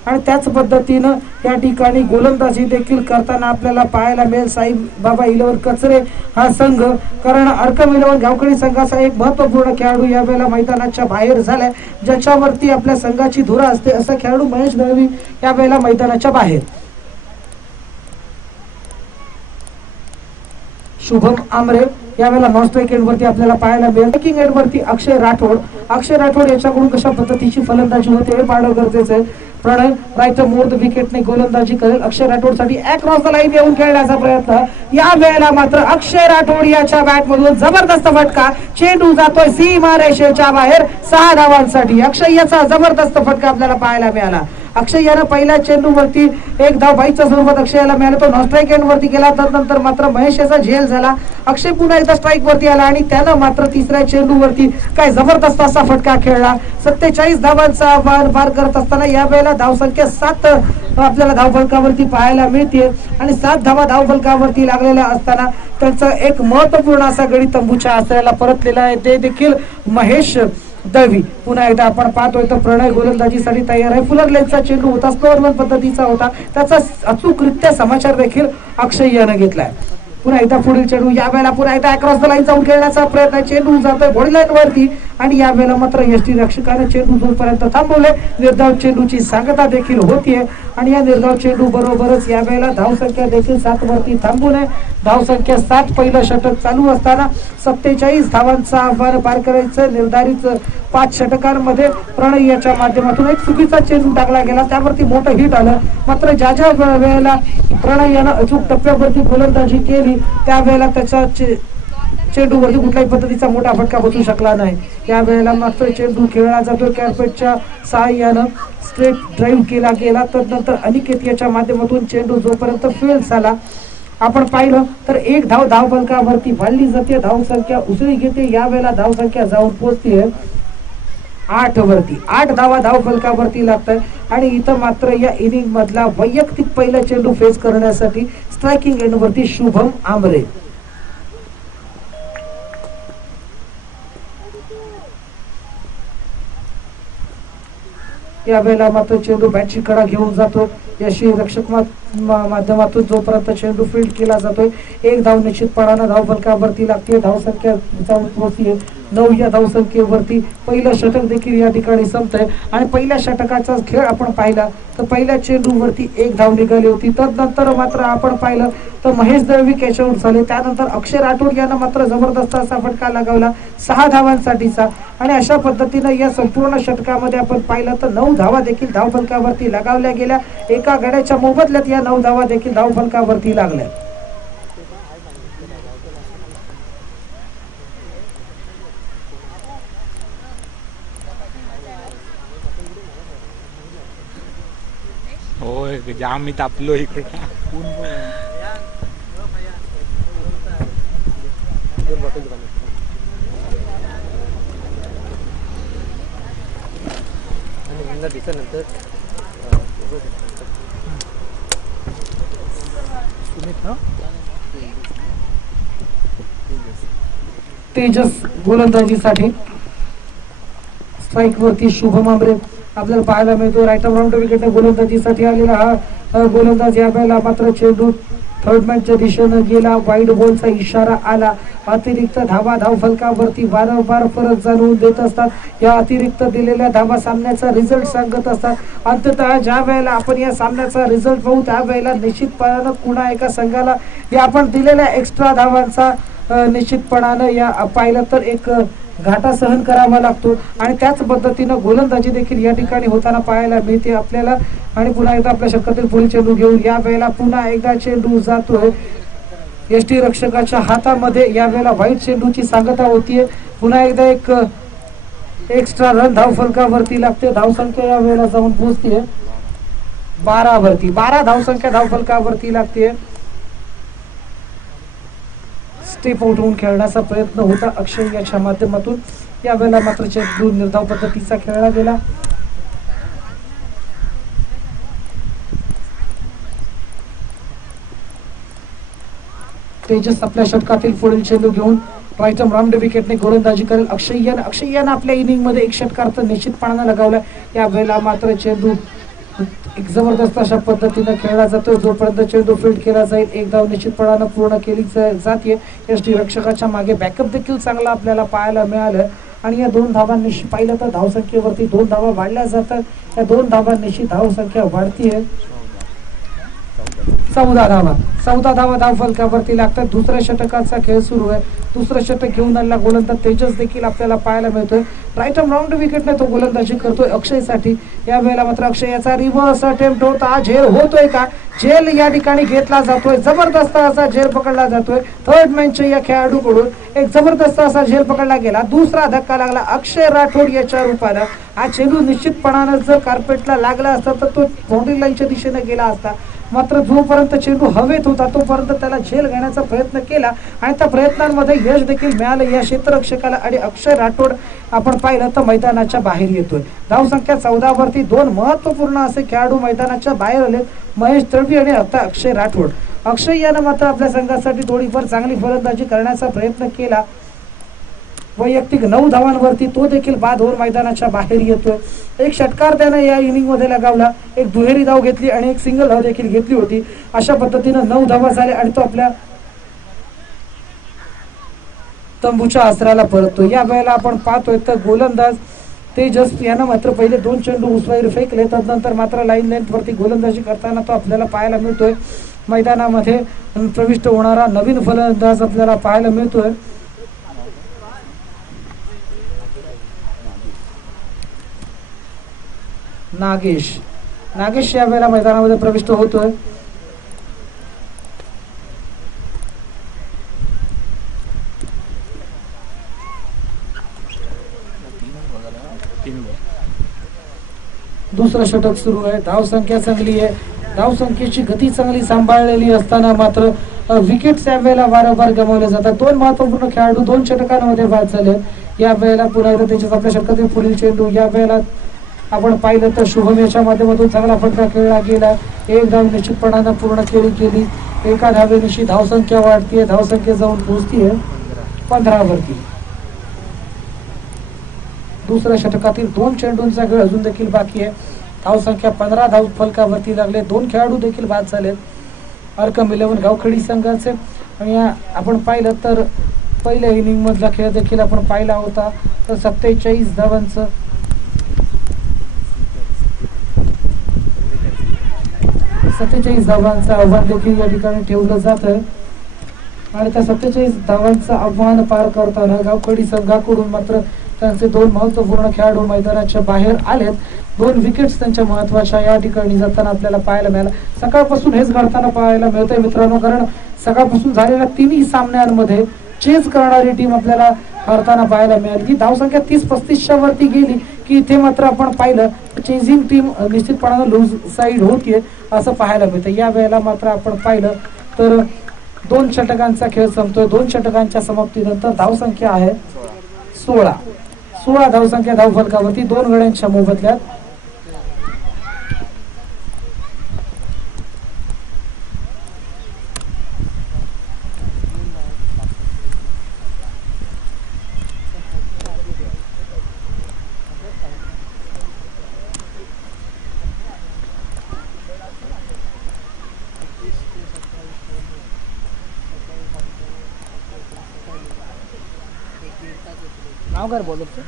आणि त्याच पद्धतीनं या ठिकाणी गोलंदाजी देखील करताना आपल्याला पाहायला मिळेल साईबाबा इलेव्हन कचरे हा संघ. कारण अर्कम इलेव्हन गावकडी संघाचा एक महत्वपूर्ण खेळाडू यावेळेला मैदानाच्या बाहेर झालाय, ज्याच्यावरती आपल्या संघाची धुरा असते असा खेळाडू महेश दळवी यावेळेला मैदानाच्या बाहेर. शुभम आमरे यावेळेला नॉन स्ट्राईक एंड वरती आपल्याला पाहायला मिळेल. स्ट्रायकिंग एंड वरती अक्षय राठोड याच्याकडून कशा पद्धतीची फलंदाजी होते हे पाहणं गरजेचं आहे. प्रणय राईट मोर द विकेटने गोलंदाजी करेल. अक्षय राठोड साठी अक्रॉस द लाईन येऊन खेळण्याचा प्रयत्न. या वेळेला मात्र अक्षय राठोड याच्या बॅट मधून जबरदस्त फटका. चेंडू जातोय सीमा रेषेच्या बाहेर 6 धावांसाठी. अक्षय याचा जबरदस्त फटका आपल्याला पाहायला मिळाला. अक्षय यानं पहिल्या चेंडू वरती एक धाव बाईच्या स्वरूपात अक्षयाला मिळाला, तो नॉन स्ट्राईक एंड वरती गेला. त्यानंतर मात्र महेश याचा झेल झाला. अक्षय पुन्हा एकदा स्ट्राईक वरती आला आणि त्यानं मात्र तिसऱ्या चेंडू वरती काय जबरदस्त असा फटका खेळला. 47 धावांचा आव्हान पार करत असताना या वेळेला धावसंख्या 7 आपल्याला धावफलकावरती पाहायला मिळते आणि 7 धावा धावफलकावरती लागलेल्या असताना त्यांचा एक महत्वपूर्ण असा गडी तंबूच्या आश्रयाला परतलेला आहे, ते देखील महेश दळवी. पुन्हा एकदा आपण पाहतोय तर प्रणय गोलंदाजीसाठी तयार आहे. फुलर लेगचा चेंडू होता, स्लोअर वन पद्धतीचा होता, त्याचा अचूकरित्या समाचार देखील अक्षय यानं घेतलाय. पुन्हा एकदा पुढील चेंडू या वेळेला पुन्हा एकदा अक्रॉस द लाईन जाऊन खेळण्याचा प्रयत्न. चेंडू जातोय बॉडी लाईन वरती आणि या वेळेला मात्र यष्टी रक्षकाने चेंडू जोपर्यंत थांबवले. निर्धाव चेंडूची सांगता देखील होतीये आणि या निर्धाव चेंडू बरोबरच या वेळेला धावसंख्या देखील 7 वरती थांबून आहे. धावसंख्या 7, पहिलं षटक चालू असताना 47 धावांचा आव्हान पार करायचं. निर्धारित 5 षटकांमध्ये प्रणय याच्या माध्यमातून एक चुकीचा चेंडू टाकला गेला, त्यावरती मोठं हिट आलं. मात्र ज्या वेळेला प्रणय यानं अचूक टप्प्यावरती गोलंदाजी केली त्यावेळेला त्याच्या चेंडूवरती कुठल्याही पद्धतीचा मोठा फटका बसू शकला नाही. या वेळेला मात्र चेंडू खेळला जातो कॅरपेटच्या सहाय्यानं. स्ट्रेट ड्राईव्ह केला गेला. तदनंतर अनिकेत याच्या माध्यमातून चेंडू जोपर्यंत फेल झाला आपण पाहिलं तर 1 धाव धावफलकावरती वाढली जाते. धावसंख्या उसळी घेते. या वेळेला धावसंख्या जाऊन पोहोचते 8 वरती. 8 धावा धावफलकावरती लागतात आणि इथं मात्र या इनिंग मधला वैयक्तिक पहिला चेंडू फेस करण्यासाठी स्ट्रायकिंग एंड वरती शुभम आमरे. या वेळेला मात्र चेंडू बॅटची कडा घेऊन जातो. यशी रक्षक माध्यमातून जोपर्यंत चेंडू फील्ड केला जातोय 1 धाव निश्चितपणानं धावफलकावरती लागते. धावसंख्या जाऊन पोहोचली 9 या धावसंख्येवरती. पहिलं षटक देखील या ठिकाणी संपतंय आणि पहिल्या षटकाचा खेळ आपण पाहिला तर पहिल्या चेंडूवरती 1 धाव निघाली होती. तदनंतर मात्र आपण पाहिलं तर महेश दळवी कॅच आउट झाले. त्यानंतर अक्षय राठोड यानं मात्र जबरदस्त असा फटका लगावला 6 धावांसाठीचा आणि अशा पद्धतीनं या संपूर्ण षटकामध्ये आपण पाहिलं तर 9 धावा देखील धावफलकावरती लगावल्या गेल्या. एका गड्याच्या मोबदल्यात या 9 धावा देखील धावफलकावरती लागल्या. होय जाम मी तापलो इकडे. तेजस गोलंदाजीसाठी स्ट्राईक वरती शुभम आमरे आपल्याला पाहायला मिळतो. राईट राऊंड विकेट गोलंदाजीसाठी आलेला हा गोलंदाज या वेळेला मात्र चेंडू थर्ड मॅनच्या दिशेनं गेला. वाईड बॉलचा इशारा आला. अतिरिक्त धावा धावफलकावरती वारंवार फरक जाणवून देत असतात. या अतिरिक्त दिलेल्या धावा सामन्याचा रिझल्ट सांगत असतात. अंततः ज्या वेळेला आपण या सामन्याचा रिझल्ट पाहू त्यावेळेला निश्चितपणानं कुणा एका संघाला या आपण दिलेल्या एक्स्ट्रा धावांचा निश्चितपणानं या पाहिलं तर एक घाटा सहन करावा लागतो आणि त्याच पद्धतीनं गोलंदाजी देखील या ठिकाणी होताना पाहायला मिळते आपल्याला. आणि पुन्हा एकदा आपल्या षटकातील पुढील चेंडू घेऊन या वेळेला पुन्हा एकदा चेंडू जातोय यष्टी रक्षकाच्या हातामध्ये. या वेळेला व्हाईट चेंडूची सांगता होतीये. पुन्हा एकदा एक एक्स्ट्रा रन धावफलकावरती लागते. धावसंख्या या वेळेला जाऊन पोहोचते 12 वरती. 12 धावसंख्या धावफलकावरती लागते. स्टेप आउट होऊन खेळण्याचा प्रयत्न होता अक्षय याच्या माध्यमातून. या वेळेला मात्र चेंडू निर्धाव पद्धतीचा खेळला गेला. तेजस आपल्या षटकातील पुढील चेंडू घेऊन राईट राऊंड विकेटने गोलंदाजी करेल. अक्षय यानं आपल्या इनिंग मध्ये 1 षटकार तर निश्चितपणानं लगावलाय. या वेळेला मात्र चेंडू एक जबरदस्त अशा पद्धतीनं खेळला जातोय. जोपर्यंत चेंडू फील्ड केला जाईल एक धाव निश्चितपणानं पूर्ण केली जाते. यष्टी रक्षकाच्या मागे बॅकअप देखील चांगला आपल्याला पाहायला मिळालं आणि या 2 धावांनी पाहिलं तर धावसंख्येवरती 2 धावा वाढल्या जातात. या 2 धावांनी धावसंख्या वाढतीये. 14 धावा धाव फलकावरती लागतात. दुसऱ्या षटकाचा खेळ सुरू आहे. दुसरं षटक घेऊन आलेला गोलंदाज तेजस देखील आपल्याला पाहायला मिळतोय. राईट आर्म राऊंड विकेटने तो गोलंदाजी करतोय अक्षयसाठी. या वेळेला मात्र अक्षय याचा रिव्हर्स अटेम्प्ट होता. झेल होतोय का? झेल या ठिकाणी घेतला जातोय. जबरदस्त असा झेल पकडला जातोय. थर्ड मॅनच्या या खेळाडूकडून एक जबरदस्त असा झेल पकडला गेला. दुसरा धक्का लागला अक्षय राठोड याच्या रूपानं. हा चेंडू निश्चितपणानं जर कार्पेटला लागला असता तर तो बाउंड्री लाईनच्या दिशेने गेला असता. मात्र जोपर्यंत चेंडू हवेत होता तोपर्यंत त्याला झेल घेण्याचा प्रयत्न केला आणि त्या प्रयत्नांमध्ये यश देखील मिळालं या क्षेत्ररक्षकाला. आणि अक्षय राठोड आपण पाहिलं तर मैदानाच्या बाहेर येतोय. धावसंख्या 14 वरती 2 महत्वपूर्ण असे खेळाडू मैदानाच्या बाहेर आले. महेश तळवी आणि आता अक्षय राठोड. अक्षय यानं मात्र आपल्या संघासाठी थोडीफार चांगली फलंदाजी करण्याचा प्रयत्न केला. वैयक्तिक 9 धावांवरती तो देखील बाद होऊन मैदानाच्या बाहेर येतोय. एक षटकार त्यानं या इनिंग मध्ये लगावला. एक दुहेरी धाव घेतली आणि एक सिंगल धाव देखील घेतली होती. अशा पद्धतीनं 9 धावा झाल्या आणि तो आपल्या तंबूच्या आसराला परततो. या वेळेला आपण पाहतोय तर गोलंदाज तेजस यानं मात्र पहिले 2 चेंडू उसवाईर फेकले. तदनंतर मात्र लाईन लेंथ वरती गोलंदाजी करताना तो आपल्याला पाहायला मिळतोय. मैदानामध्ये प्रविष्ट होणारा नवीन फलंदाज आपल्याला पाहायला मिळतोय. नागेश या वेळेला मैदानामध्ये प्रविष्ट होतोय. दुसरं षटक सुरू आहे. धावसंख्या चांगली आहे. धावसंख्येची गती चांगली सांभाळलेली असताना मात्र विकेट्स या वेळेला वारंवार गमावले जातात. 2 महत्वपूर्ण खेळाडू 2 षटकांमध्ये बाद झाले. या वेळेला पुन्हा एकदा त्याच्यात आपल्या षटकातील पुढील चेंडू या वेळेला आपण पाहिलं तर शुभम याच्या माध्यमातून चांगला फटका खेळला गेला. एक धाव निश्चितपणानं पूर्ण केली. एका धावेनिशी धावसंख्या वाढतीये. धावसंख्या जाऊन पोहोचतीये 15 वरती. दुसऱ्या षटकातील 2 चेंडूंचा खेळ अजून देखील बाकी आहे. धावसंख्या 15 धाव फलकावरती लागले. 2 खेळाडू देखील बाद झालेत अर्कम 11 गावखेडी संघाचे. आणि आपण पाहिलं तर पहिल्या इनिंग मधला खेळ देखील आपण पाहिला होता. तर 47 धावांचं 47 धावांचं आव्हान देखील या ठिकाणी ठेवलं जातं. आणि त्या 47 धावांचं आव्हान पार करताना गावखेडी संघाकडून मात्र त्यांचे 2 महत्वपूर्ण खेळाडू मैदानाच्या बाहेर आलेत. 2 विकेट्स त्यांच्या महत्वाच्या या ठिकाणी जाताना आपल्याला पाहायला मिळालं. सकाळपासून हेच घडताना पाहायला मिळतंय मित्रांनो. कारण सकाळपासून झालेल्या 3 सामन्यांमध्ये चेस करणारी टीम आपल्याला हरताना पाहायला मिळाली. ती धावसंख्या 30-35च्या वरती गेली की इथे मात्र आपण पाहिलं चेजिंग टीम निश्चितपणानं लूज साईड होतीये असं पाहायला मिळतं. या वेळेला मात्र आपण पाहिलं तर 2 षटकांचा खेळ संपतोय. 2 षटकांच्या समाप्तीनंतर धावसंख्या आहे 16 धावसंख्या धाव फलकावरती 2 गड्यांच्या मोबदल्यात. नाव काय बोलत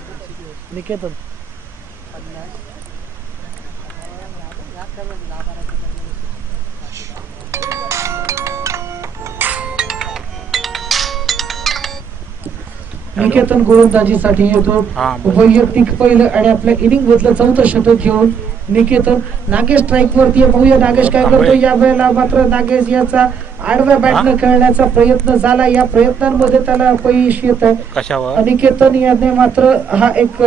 निकेतन. निकेतन गोलंदाजीसाठी येतो. वैयक्तिक पहिलं आणि आपल्या इनिंग मधलं 4थं षटक घेऊन निकेतन. नागेश स्ट्राईक वरती. बघूया नागेश काय करतो. या वेळेला मात्र नागेश याचा आडव्या बॅटनं खेळण्याचा प्रयत्न झाला. या प्रयत्नांमध्ये त्याला अपयश येत आहे. निकेतन याने मात्र हा एक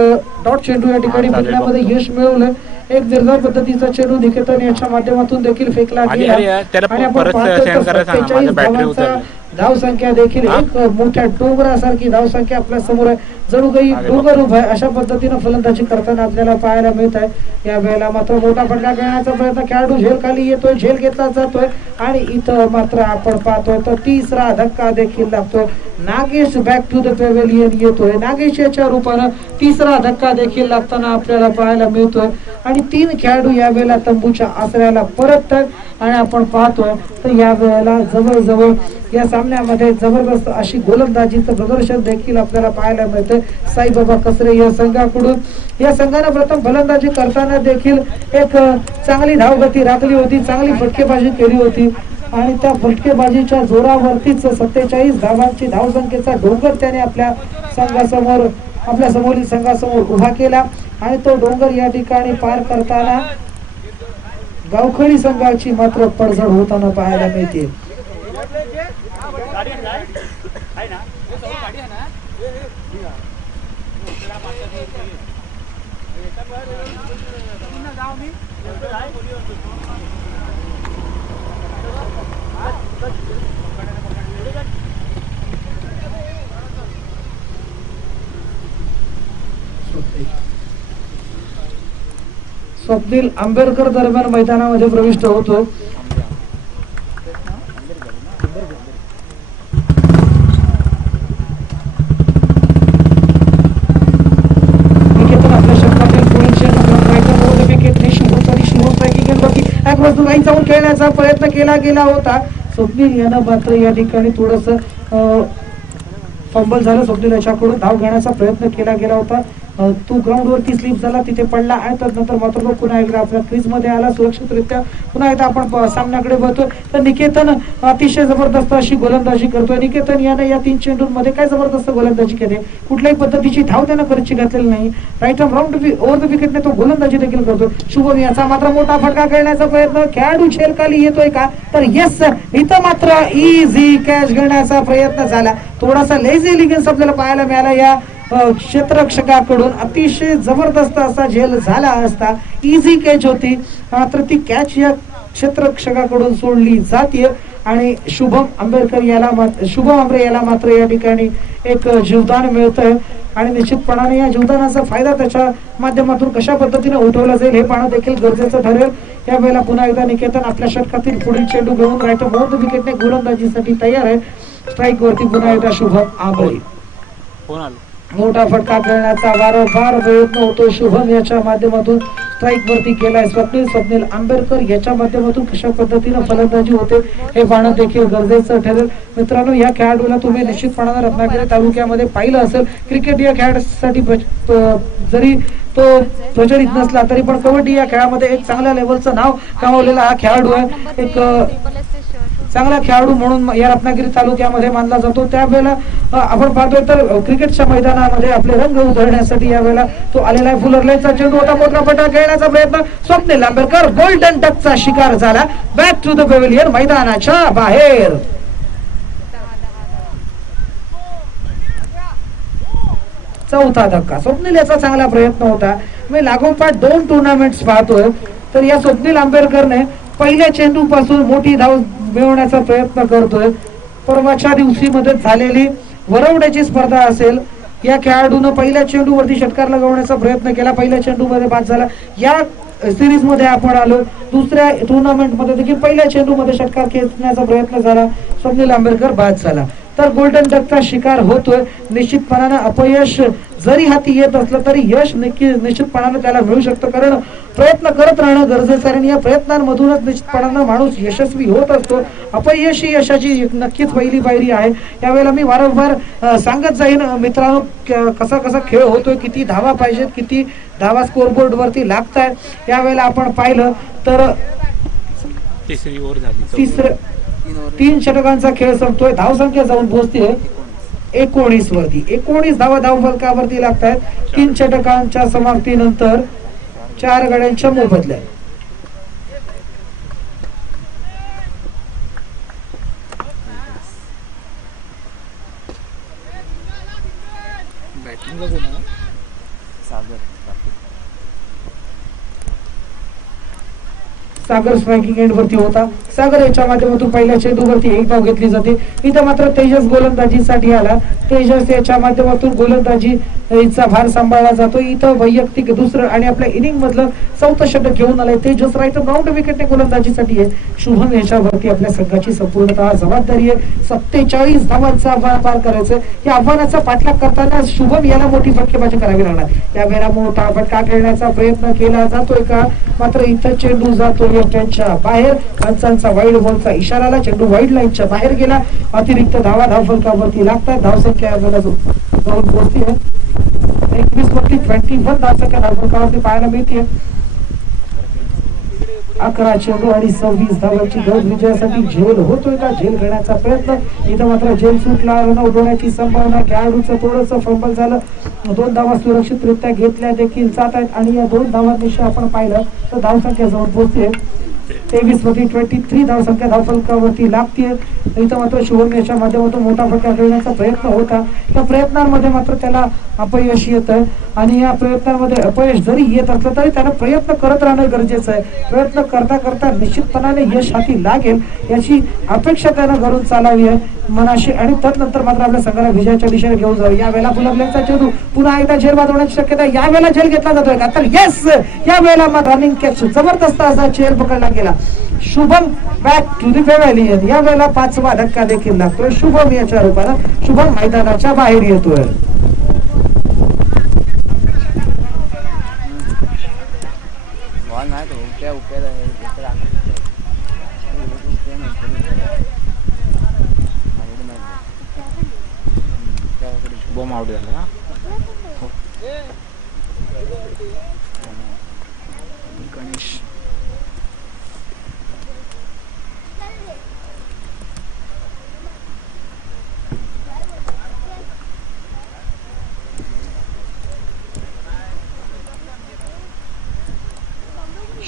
डॉट चेंडू या ठिकाणी फेकण्यामध्ये यश मिळवलं. एक निर्धार पद्धतीचा चेंडू निकेतन याच्या माध्यमातून देखील फेकला गेला आणि आपण पाहतो 47 धावांचा धावसंख्या देखील एक मोठ्या डोंगरासारखी धावसंख्या आपल्या समोर आहे, जणू काही डोंगर उभा आहे अशा पद्धतीनं फलंदाजी करताना आपल्याला पाहायला मिळत आहे. या वेळेला मात्र मोठा फटका खेळण्याचा प्रयत्न, खेळाडू झेल खाली येतोय, झेल घेतला जातोय आणि इथं मात्र आपण पाहतोय तर तिसरा धक्का देखील लागतोय. Nagesh back to the pavilion येतोय. नागेश याच्या रूपानं तिसरा धक्का देखील लागताना आपल्याला पाहायला मिळतोय आणि 3 खेळाडू या वेळेला तंबूच्या आसऱ्याला परततात आणि आपण पाहतोय तर या वेळेला जवळजवळ या सामन्यामध्ये जबरदस्त अशी गोलंदाजीचं प्रदर्शन देखील आपल्याला पाहायला मिळतं साईबाबा कसरे या संघाकडून. या संघानं प्रथम फलंदाजी करताना देखील एक चांगली धावगती राखली होती, चांगली फटकेबाजी केली होती आणि त्या फटकेबाजीच्या जोरावरतीच 47 धावांची धावसंख्येचा डोंगर त्याने आपल्या संघासमोर, आपल्या समोरील संघासमोर उभा केला आणि तो डोंगर या ठिकाणी पार करताना गावखळी संघाची मात्र पडझड होताना पाहायला मिळते. स्वप्नील आंबेडकर दरम्यान मैदानामध्ये प्रविष्ट होतो. जाऊन खेळण्याचा प्रयत्न केला गेला होता. स्वप्नील यानं मात्र या ठिकाणी थोडस फंबल झालं. स्वप्नील याच्याकडून धाव घेण्याचा प्रयत्न केला गेला होता, तो ग्राउंड वरती स्लिप झाला, तिथे पडला आणि त्यानंतर मात्र तो पुन्हा एकदा आपल्या क्रीज मध्ये आला सुरक्षितरित्या. पुन्हा एकदा आपण सामन्याकडे बघतोय तर निकेतन अतिशय जबरदस्त अशी गोलंदाजी करतोय. निकेतन यानं या 3 चेंडूंमध्ये काय जबरदस्त गोलंदाजी केली, कुठल्याही पद्धतीची धाव त्यानं खर्ची घातलेली नाही. Right arm round over the विकेटने तो गोलंदाजी देखील करतोय. शुभम याचा मात्र मोठा फटका खेळण्याचा प्रयत्न, खेळाडू झेल खाली येतोय का तर येस, इथं मात्र इझी कॅच घेण्याचा प्रयत्न झाला. थोडासा लेझी इलिगन्स आपल्याला पाहायला मिळाला या क्षेत्ररक्षकाकडून. अतिशय जबरदस्त असा झेल झाला असता, इझी कॅच होती, मात्र ती कॅच या क्षेत्ररक्षकाकडून सोडली जाते आणि शुभम आंबे याला मात्र या ठिकाणी एक जीवदान मिळतंय आणि निश्चितपणाने या जीवदानाचा फायदा त्याच्या माध्यमातून कशा पद्धतीने उठवला जाईल हे पाहणं देखील गरजेचं ठरेल. या वेळेला पुन्हा एकदा निकेतन आपल्या षटकातील पुढील चेंडू घेऊन राईट बोर्ड विकेटने गोलंदाजीसाठी तयार आहे. स्ट्राईक वरती पुन्हा एकदा शुभम आंबे. मोठा फटका खेळण्याचा वारंवार प्रयत्न होतो शुभम याच्या माध्यमातून, स्ट्राईक वरती केलाय स्वप्नील आंबेडकर याच्या माध्यमातून कशा पद्धतीने फलंदाजी होते हे पाहणं देखील गरजेचं ठरेल. मित्रांनो, या खेळाडूला तुम्ही निश्चितपणाने रत्नागिरी तालुक्यामध्ये पाहिलं असेल. क्रिकेट या खेळासाठी जरी तो प्रचलित नसला तरी पण कबड्डी या खेळामध्ये एक चांगल्या लेवलचं नाव कमावलेला हा खेळाडू आहे. एक चांगला खेळाडू म्हणून या रत्नागिरी तालुक्यामध्ये मानला जातो. त्यावेळेला आपण पाहतोय तर क्रिकेटच्या मैदानामध्ये आपले रंग उधळण्यासाठी यावेळेला तो आलेला आहे. फुलर लाईनचा चेंडू होता, मोठा फटका खेळण्याचा प्रयत्न, स्वप्नील आंबेडकर गोल्डन टचचा शिकार झाला. बॅक टू द पेव्हिलियन, मैदानाच्या बाहेर. चौथा धक्का. स्वप्नील याचा चांगला प्रयत्न होता. मी लागोपाठ 2 टुर्नामेंट्स पाहतोय तर या स्वप्नील आंबेडकरने पहिल्या चेंडू पासून मोठी धाव मिळवण्याचा प्रयत्न करतोय. परवाच्या दिवशी मध्ये झालेली वरवड्याची स्पर्धा असेल, या खेळाडून पहिल्या चेंडूवरती षटकार लगावण्याचा प्रयत्न केला, पहिल्या चेंडू मध्ये बाद झाला. या सिरीज मध्ये आपण आलो, दुसऱ्या टुर्नामेंट मध्ये देखील पहिल्या चेंडू मध्ये षटकार खेचण्याचा प्रयत्न झाला, स्वप्नील आंबेडकर बाद झाला. तर गोल्डन डकचा शिकार होतोय. निश्चितपणानं अपयश जरी हाती येत असलं तरी यश निश्चितपणानं त्याला मिळू शकतं, कारण प्रयत्न करत राहणं गरजेचं आहे आणि या प्रयत्नांमधूनच निश्चितपणानं माणूस यशस्वी होत असतो. अपयश ही यशाची नक्कीच पहिली पायरी आहे. यावेळेला मी वारंवार सांगत जाईन मित्रांनो, कसा कसा खेळ होतोय, किती धावा पाहिजेत, किती धावा स्कोरबोर्ड वरती लागतायत. यावेळेला आपण पाहिलं तर तिसरी ओव्हर झाली, 3 षटकांचा खेळ संपतोय. धावसंख्या जाऊन पोहोचते 19 वरती. 19 धावा धावफलकावरती लागतात. 3 षटकांच्या समाप्तीनंतर 4 गड्यांच्या मोबदल्यात. सागर स्ट्रायकिंग एंड वरती होता. सागर याच्या माध्यमातून पहिल्या चेंडूवरती एक धाव घेतली जाते. इथं मात्र तेजस गोलंदाजीसाठी आला. तेजस याच्या माध्यमातून गोलंदाजीचा भार सांभाळला जातो. इथं वैयक्तिक दुसरं आणि आपल्या इनिंग मधलं चौथं षटक घेऊन आलाय तेजस. राईट राऊंड विकेटने गोलंदाजीसाठी आहे. शुभम याच्यावरती आपल्या संघाची संपूर्णतः जबाबदारी आहे. 47 धावांचं आव्हान पार करायचं. या आव्हानाचा पाठलाग करताना शुभम याला मोठी फटकेबाजी करावी लागणार. यावेळेला मोठा फटका खेळण्याचा प्रयत्न केला जातोय का, मात्र इथं चेंडू जातोय त्यांच्या बाहेर. पंचांचा वाईड बॉलचा इशारा आला. चेंडू वाईड लाईनच्या बाहेर गेला. अतिरिक्त धावा धावफलकावरती लागतात. धावसंख्या यावेळेला जाऊन पोहोचती आहे 21 वरती 21 धावसंख्या धावफलकावरती पाहायला मिळते. 11 चेंडू आणि 26 धावांची गरज. विजयासाठी झेल होतोय का, झेल घेण्याचा प्रयत्न. इथं मात्र झेल सुटला. रन आउट होण्याची संभावना. खेळाडूचं थोडंसं फंबल झालं. 2 धावा सुरक्षितरित्या घेतल्या देखील जात आहेत आणि या 2 धावांविषयी आपण पाहिलं तर धावसंख्या जाऊन पोहोचते 23 वरती 23 धावसंख्या धावफलकावरती लागते. इथं मात्र शुभम याच्या माध्यमातून मोठा फटका खेळण्याचा प्रयत्न होता. त्या प्रयत्नांमध्ये मात्र त्याला अपयश येतं आणि या प्रयत्नांमध्ये अपयश जरी येत असलं तरी त्याला प्रयत्न करत राहणं गरजेचं आहे. प्रयत्न करता करता निश्चितपणाने यश हाती लागेल याची अपेक्षा त्यानं घरून चालावी आहे मनाशी. आणि त्यानंतर मात्र आपल्या संघाला विजयाच्या दिशेने घेऊन जाऊ. यावेळेला फुलरलेचा चेंडू पुन्हा एकदा झेल वाजवण्याची शक्यता. यावेळेला झेल घेतला जातोय का, तर येस, यावेळेला मग रनिंग कॅच जबरदस्त असा झेल पकडला गेला. Shubham back to the pavilion. यावेळेला 5वा धक्का देखील लागतोय शुभम याच्या रूपानं. शुभम मैदानाच्या बाहेर येतोय. बॉम्ब आउट झाला. गणेश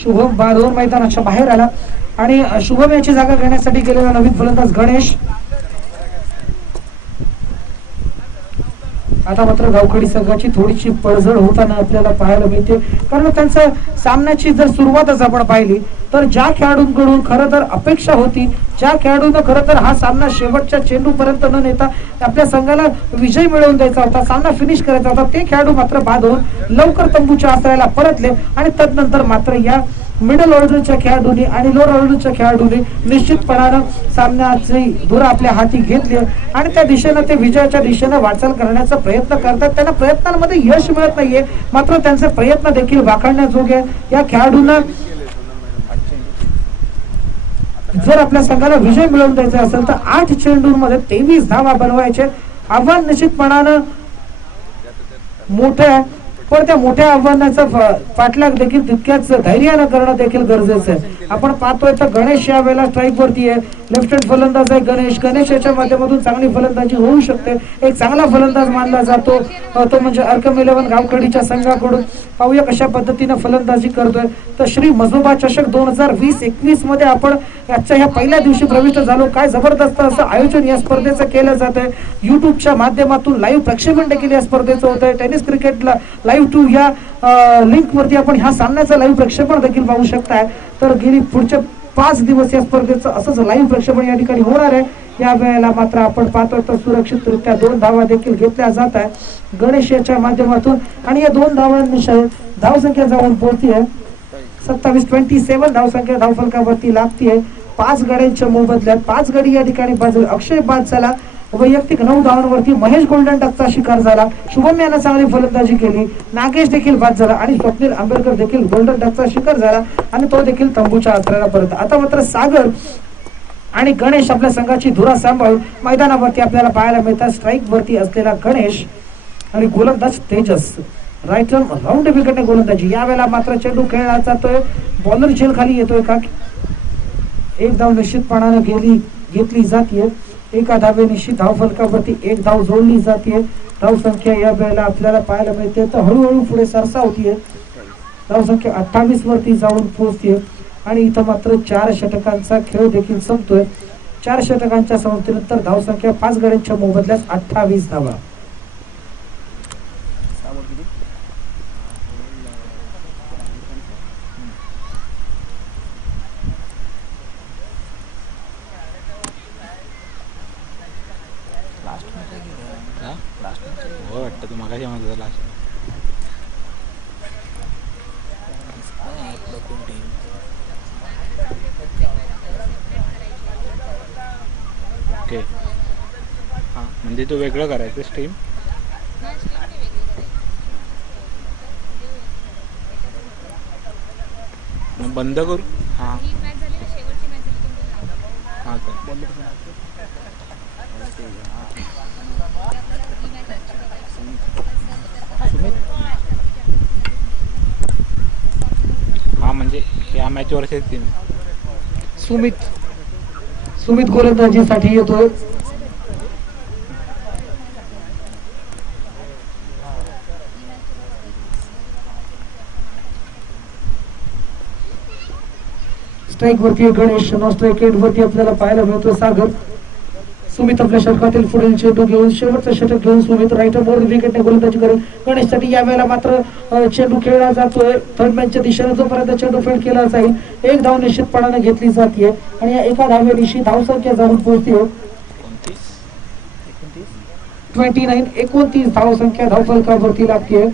शुभम बाहेर मैदानाच्या बाहेर आला आणि शुभम याची जागा घेण्यासाठी गेलेला नवीन फलंदाज गणेश. आता मात्र गावखडी संघाची थोडीशी पडझड होताना आपल्याला पाहायला मिळते. कारण त्यांच्या सामन्याची जर सुरुवातच आपण पाहिली तर ज्या खेळाडूंकडून खरं तर अपेक्षा होती, ज्या खेळाडूंना खरं तर हा सामना शेवटच्या चेंडूपर्यंत न नेता आपल्या संघाला विजय मिळवून द्यायचा होता, सामना फिनिश करायचा होता, ते खेळाडू मात्र बाद होऊन लवकर तंबूच्या आश्रयाला परतले. आणि तदनंतर मात्र या मिडल ऑर्डरच्या खेळाडूंनी आणि लोअर ऑर्डरच्या खेळाडूंनी निश्चितपणानं सामन्याची धुरा आपल्या हाती घेतली आणि त्या दिशेनं ते विजयाच्या दिशेनं वाटचाल करण्याचा प्रयत्न करतात. त्यांना प्रयत्नांमध्ये यश मिळत नाहीये, मात्र त्यांचे प्रयत्न देखील वाखाणण्याजोगे. या खेळाडूंना जर आपल्या संघाला विजय मिळवून द्यायचा असेल तर 8 चेंडूंमध्ये 23 धावा बनवायचे. आव्हान निश्चितपणानं मोठे आहे, पण त्या मोठ्या आव्हानाचा पाठलाग देखील तितक्याच धैर्यानं करणं देखील गरजेचं आहे. आपण पाहतोय तर गणेश या वेळेला स्ट्राईक वरती आहे. लेफ्ट हँड फलंदाज आहे गणेश. गणेश याच्या माध्यमातून चांगली फलंदाजी होऊ शकते. एक चांगला फलंदाज मानला जातो तो म्हणजे अर्कम 11 गावखडीच्या संघाकडून. पाहूया कशा पद्धतीने फलंदाजी करतोय. तर श्री मजोबा चषक 2020-21 मध्ये आपण आजच्या ह्या पहिल्या दिवशी प्रविष्ट झालो. काय जबरदस्त असं आयोजन या स्पर्धेचं केलं जात आहे. युट्यूबच्या माध्यमातून लाईव्ह प्रक्षेपण देखील या स्पर्धेचं होत आहे. टेनिस क्रिकेटला लाईव्ह टू या लिंक वरती आपण ह्या सामन्याचं लाईव्ह प्रक्षेपण देखील पाहू शकताय. तर गेली पुढचे 5 दिवस या स्पर्धेचं असंच लाईव्ह प्रक्षेपण या ठिकाणी होणार आहे. या वेळेला मात्र आपण पाहतोय तर सुरक्षितरित्या 2 धावा देखील घेतल्या जात आहे गणेश याच्या माध्यमातून. आणि या 2 धावांविषयी धावसंख्या जाऊन पोहोचती आहे 27 धावसंख्या धावफलकावरती लागतीये. 5 गड्यांच्या मोबदल्यात 5 गडी या ठिकाणी बाजू. अक्षय बाद झाला. वैयक्तिक 9 धावांवरती महेश गोल्डन डकचा शिकार झाला. शुभम यानं चांगली फलंदाजी केली. नागेश देखील बाद झाला आणि स्वप्नील आंबेडकर देखील गोल्डन डकचा शिकार झाला आणि तो देखील तंबूच्या आश्रयाला परत. आता मात्र सागर आणि गणेश आपल्या संघाची धुरा सांभाळून मैदानावरती आपल्याला पाहायला मिळतात. स्ट्राईक वरती असलेला गणेश आणि गोलंदाज तेजस. राईट राऊंड विकेटने गोलंदाजी. यावेळेला मात्र चेंडू खेळला जातोय. बॉलर झेल खाली येतोय का. एक धाव निश्चितपणानं घेतली जाते. एका धावे निश्चित धावफलकावरती 1 धाव जोडली जाते. धावसंख्या या वेळेला आपल्याला पाहायला मिळते तर हळूहळू पुढे सरसा होतीये. धावसंख्या 28 वरती जाऊन पोहोचते आणि इथं मात्र 4 षटकांचा खेळ देखील संपतोय. 4 षटकांच्या समाप्तीनंतर धावसंख्या 5 गड्यांच्या मोबदल्यास 28 धावा. तू मगाशी म्हणत होता लास्ट. ओके हां म्हणजे तू वेगळं करायचं स्ट्रीम. मग बंद करू. हां ही मॅच झाली ना, शेवटची मॅच झाली तुमची. हां सर. हां म्हणजे या मॅचवरचे तीन. सुमित गोलंदाजीसाठी येतोय. स्ट्राईक वरती गणेश, नॉन स्ट्राईक एंड वरती आपल्याला पाहायला मिळतो सागर. सुमित आपल्या षटकातील पुढील चेंडू घेऊन शेवटचा षटक घेऊन सुमित राईटर बोर्ड विकेटने गोलंदाजी करेल. गणेशसाठी यावेळेला मात्र चेंडू खेळला जातोय थर्ड मॅचच्या दिशेने. जोपर्यंत चेंडू फेड केला जाईल एक धाव निश्चितपणाने घेतली जाते आणि या एका धावेनिशी धावसंख्या जाऊन पोहोचते 29 धावसंख्या धावफलकावरती लागते.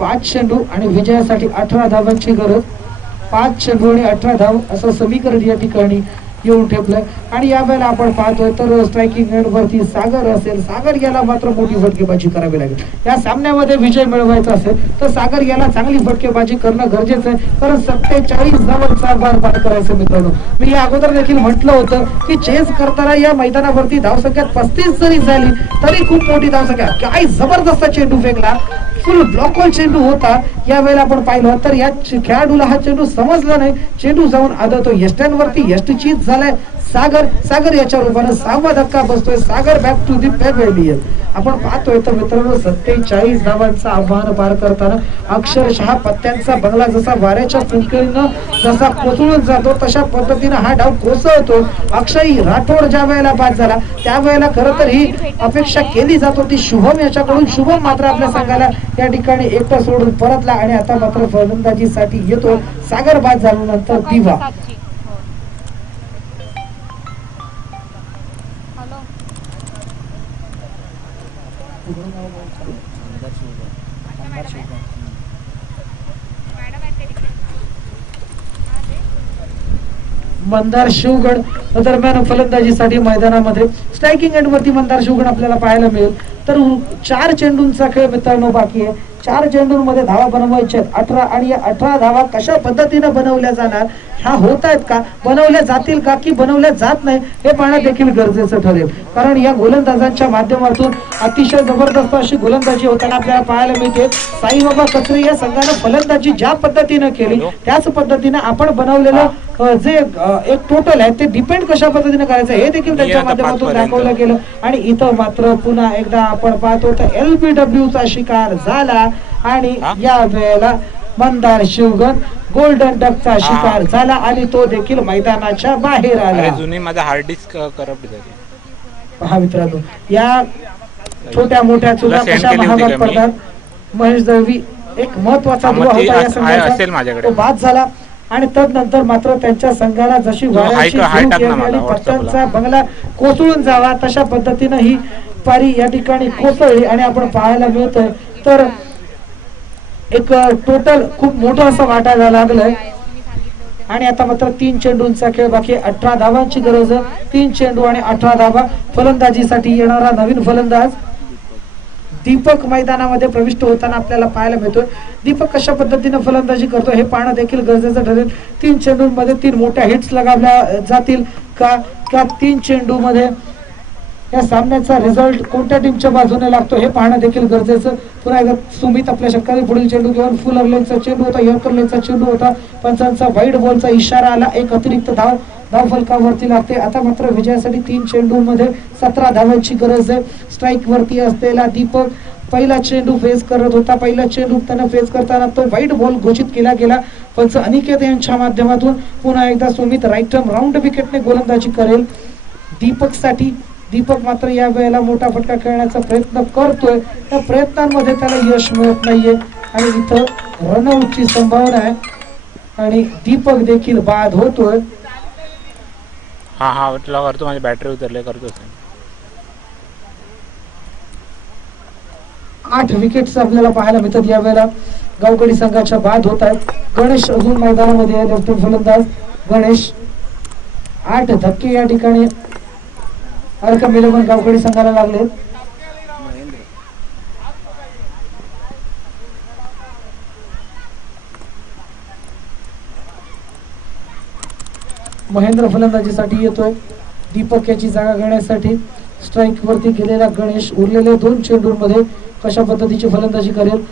पाच चेंडू आणि विजयासाठी 18 धावांची गरज. 5 चेंडू आणि 18 धाव असं समीकरण या ठिकाणी येऊन ठेपलंय. आणि यावेळेला आपण पाहतोय तर स्ट्रायकिंग एंड वरती सागर असेल. सागर याला मात्र मोठी फटकेबाजी करावी लागेल. या सामन्यामध्ये विजय मिळवायचा असेल तर सागर याला चांगली फटकेबाजी करणं गरजेचं आहे, कारण 47 धावांचा भार पार करायचं. मित्रांनो, मी या अगोदर देखील म्हटलं होतं की चेस करताना या मैदानावरती धावसंख्या 35 जरी झाली तरी खूप मोठी धावसंख्या. काय जबरदस्त चेंडू फेकला, फुल ब्लॉक होल चेंडू होता. यावेळेला आपण पाहिलं तर या खेळाडूला हा चेंडू समजला नाही. चेंडू जाऊन आदळतो यष्ट्यांवरती. यष्टीचीत झालाय सागर याच्या रूपानं 6वा धक्का बसतोय. सागर बॅक टू दी पॅव्हेलियन. आपण पाहतोय तर मित्रांनो 47 धावांचं आव्हान पार करताना अक्षरशः पत्त्यांचा बंगला जसा वाऱ्याच्या फुंकरीनं जसा कोसळून जातो तशा पद्धतीनं हा डाव कोसळतो. अक्षय राठोड ज्या वेळेला बाद झाला त्यावेळेला खरं तर ही अपेक्षा केली जात होती शुभम याच्याकडून. शुभम मात्र आपल्या संघाला या ठिकाणी एकटा सोडून परतला आणि आता मात्र फलंदाजीसाठी येतो. सागर बाद झाल्यानंतर दिवा. मंदार शिवगड दरम्यान फलंदाजीसाठी मैदानामध्ये. स्ट्रायकिंग एंड वरती मंदार शिवगड आपल्याला पाहायला मिळेल. तर 4 चेंडूंचा खेळ मित्रांनो बाकी आहे. 4 चेंडूंमध्ये धावा बनवायच्या आहेत 18 आणि या 18 धावा कशा पद्धतीने बनवल्या जाणार, ह्या होत आहेत का, बनवल्या जातील का की बनवल्या जात नाही हे पाहणं देखील गरजेचं ठरेल. कारण या गोलंदाजांच्या माध्यमातून अतिशय जबरदस्त अशी गोलंदाजी होताना आपल्याला पाहायला मिळते. साईबाबा कचरे या संघानं फलंदाजी ज्या पद्धतीने केली त्याच पद्धतीने आपण बनवलेलं जे एक टोटल आहे ते डिपेंड कशा पद्धतीने करायचं हे देखील त्यांच्या माध्यमातून दाखवलं गेलं. आणि इथं मात्र पुन्हा एकदा आपण पाहतो तर LBW चा शिकार झाला आणि या वेळेला मंदार शिवगण गोल्डन डकचा शिकार झाला आणि तो देखील मैदानाच्या बाहेर आला. जुनी माझा हार्ड डिस्क करप्ट झाली. पहा मित्रांनो, या छोट्या मोठ्या चुका कशा महागात पडतात. महेश दळवी एक महत्वाचा दुवा होता या संघाचा, तो बाद झाला आणि तदनंतर मात्र त्यांच्या संघाला जशी वाऱ्याची पत्त्यांचा बंगला कोसळून जावा तशा पद्धतीनं ही पारी या ठिकाणी कोसळली आणि आपण पाहायला मिळतोय तर एक टोटल खूप मोठं असं वाटायला लागलंय. आणि आता मात्र 3 चेंडूंचा खेळ बाकी. 18 धावांची गरज. 3 चेंडू आणि 18 धावा. फलंदाजीसाठी येणारा नवीन फलंदाज दीपक मैदानामध्ये प्रविष्ट होताना आपल्याला पाहायला मिळतोय. दीपक कशा पद्धतीने फलंदाजी करतो हे पाहणं देखील गरजेचं ठरेल. 3 चेंडूंमध्ये 3 मोठ्या हिट्स लगावल्या जातील का 3 चेंडूमध्ये या सामन्याचा रिझल्ट कोणत्या टीमच्या बाजूने लागतो हे पाहणं देखील गरजेचं. पुन्हा एकदा सुमित आपल्या षटकाने पुढील चेंडू घेऊन फुल अर्लेनचा चेंडू होता, यॉर्कर लेनचा चेंडू होता. पंचांचा वाईड बॉलचा इशारा आला. एक अतिरिक्त धाव फलकावरती लागते. आता मात्र विजयासाठी 3 चेंडूंमध्ये 17 धावांची गरज आहे. स्ट्राईक वरती असलेला दीपक पहिला चेंडू फेस करत होता. पहिला चेंडू त्यांना फेस करताना तो वाईड बॉल घोषित केला गेला. पंच अनिकेत यांच्या माध्यमातून पुन्हा एकदा सुमित राईट टर्म राऊंड विकेटने गोलंदाजी करेल दीपक साठी. दीपक मात्र या वेळेला मोठा फटका खेळण्याचा प्रयत्न करतोय. त्या प्रयत्नांमध्ये त्याला यश मिळत नाहीये आणि इथं रनआउटची संभावना आहे. आणि दीपक देखील बाद होतोय. हा हा तुला करतो, माझी बॅटरी उतरले, करतो send. 8 विकेट्स आपल्याला पाहायला मिळतात यावेळेला. गावकडी संघाच्या बाद होत आहेत. गणेश अजून मैदानामध्ये आहे, लेफ्ट फलंदाज गणेश. 8 धक्के या ठिकाणी अरकम 11 गावकडी संघाला लागले. महेंद्र फलंदाजीसाठी येतोय. दीपक याची जागा घेण्यासाठी स्ट्राईक वरती गेलेला गणेश उरलेल्या 2 चेंडूंमध्ये कशा पद्धतीची फलंदाजी करेल.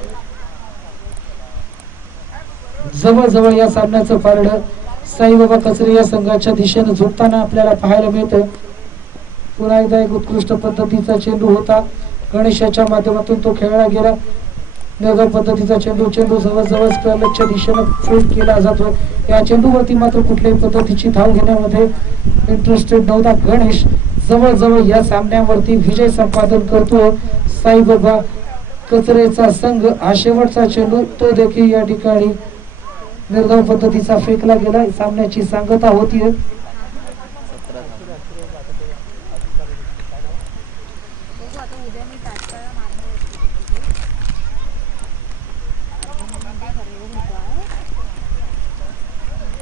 जवळजवळ या सामन्याचं पारडं साईबाबा कचरे या संघाच्या दिशेने झुकताना आपल्याला पाहायला मिळतं. पुन्हा एकदा एक उत्कृष्ट पद्धतीचा चेंडू होता. गणेशाच्या माध्यमातून तो खेळला गेला. निर्धार पद्धतीचा चेंडू जवळजवळ स्क्वेअरलेगच्या दिशेने फेक केला जातो. या चेंडूवरती मात्र कुठल्याही पद्धतीची धाव घेण्यामध्ये इंटरेस्टेड नव्हता गणेश. जवळजवळ या सामन्यावरती विजय संपादन करतो साईबाबा कचरेचा संघ. हा शेवटचा चेंडू तो देखील या ठिकाणी निर्धाव पद्धतीचा फेकला गेला. सामन्याची सांगता होतीये.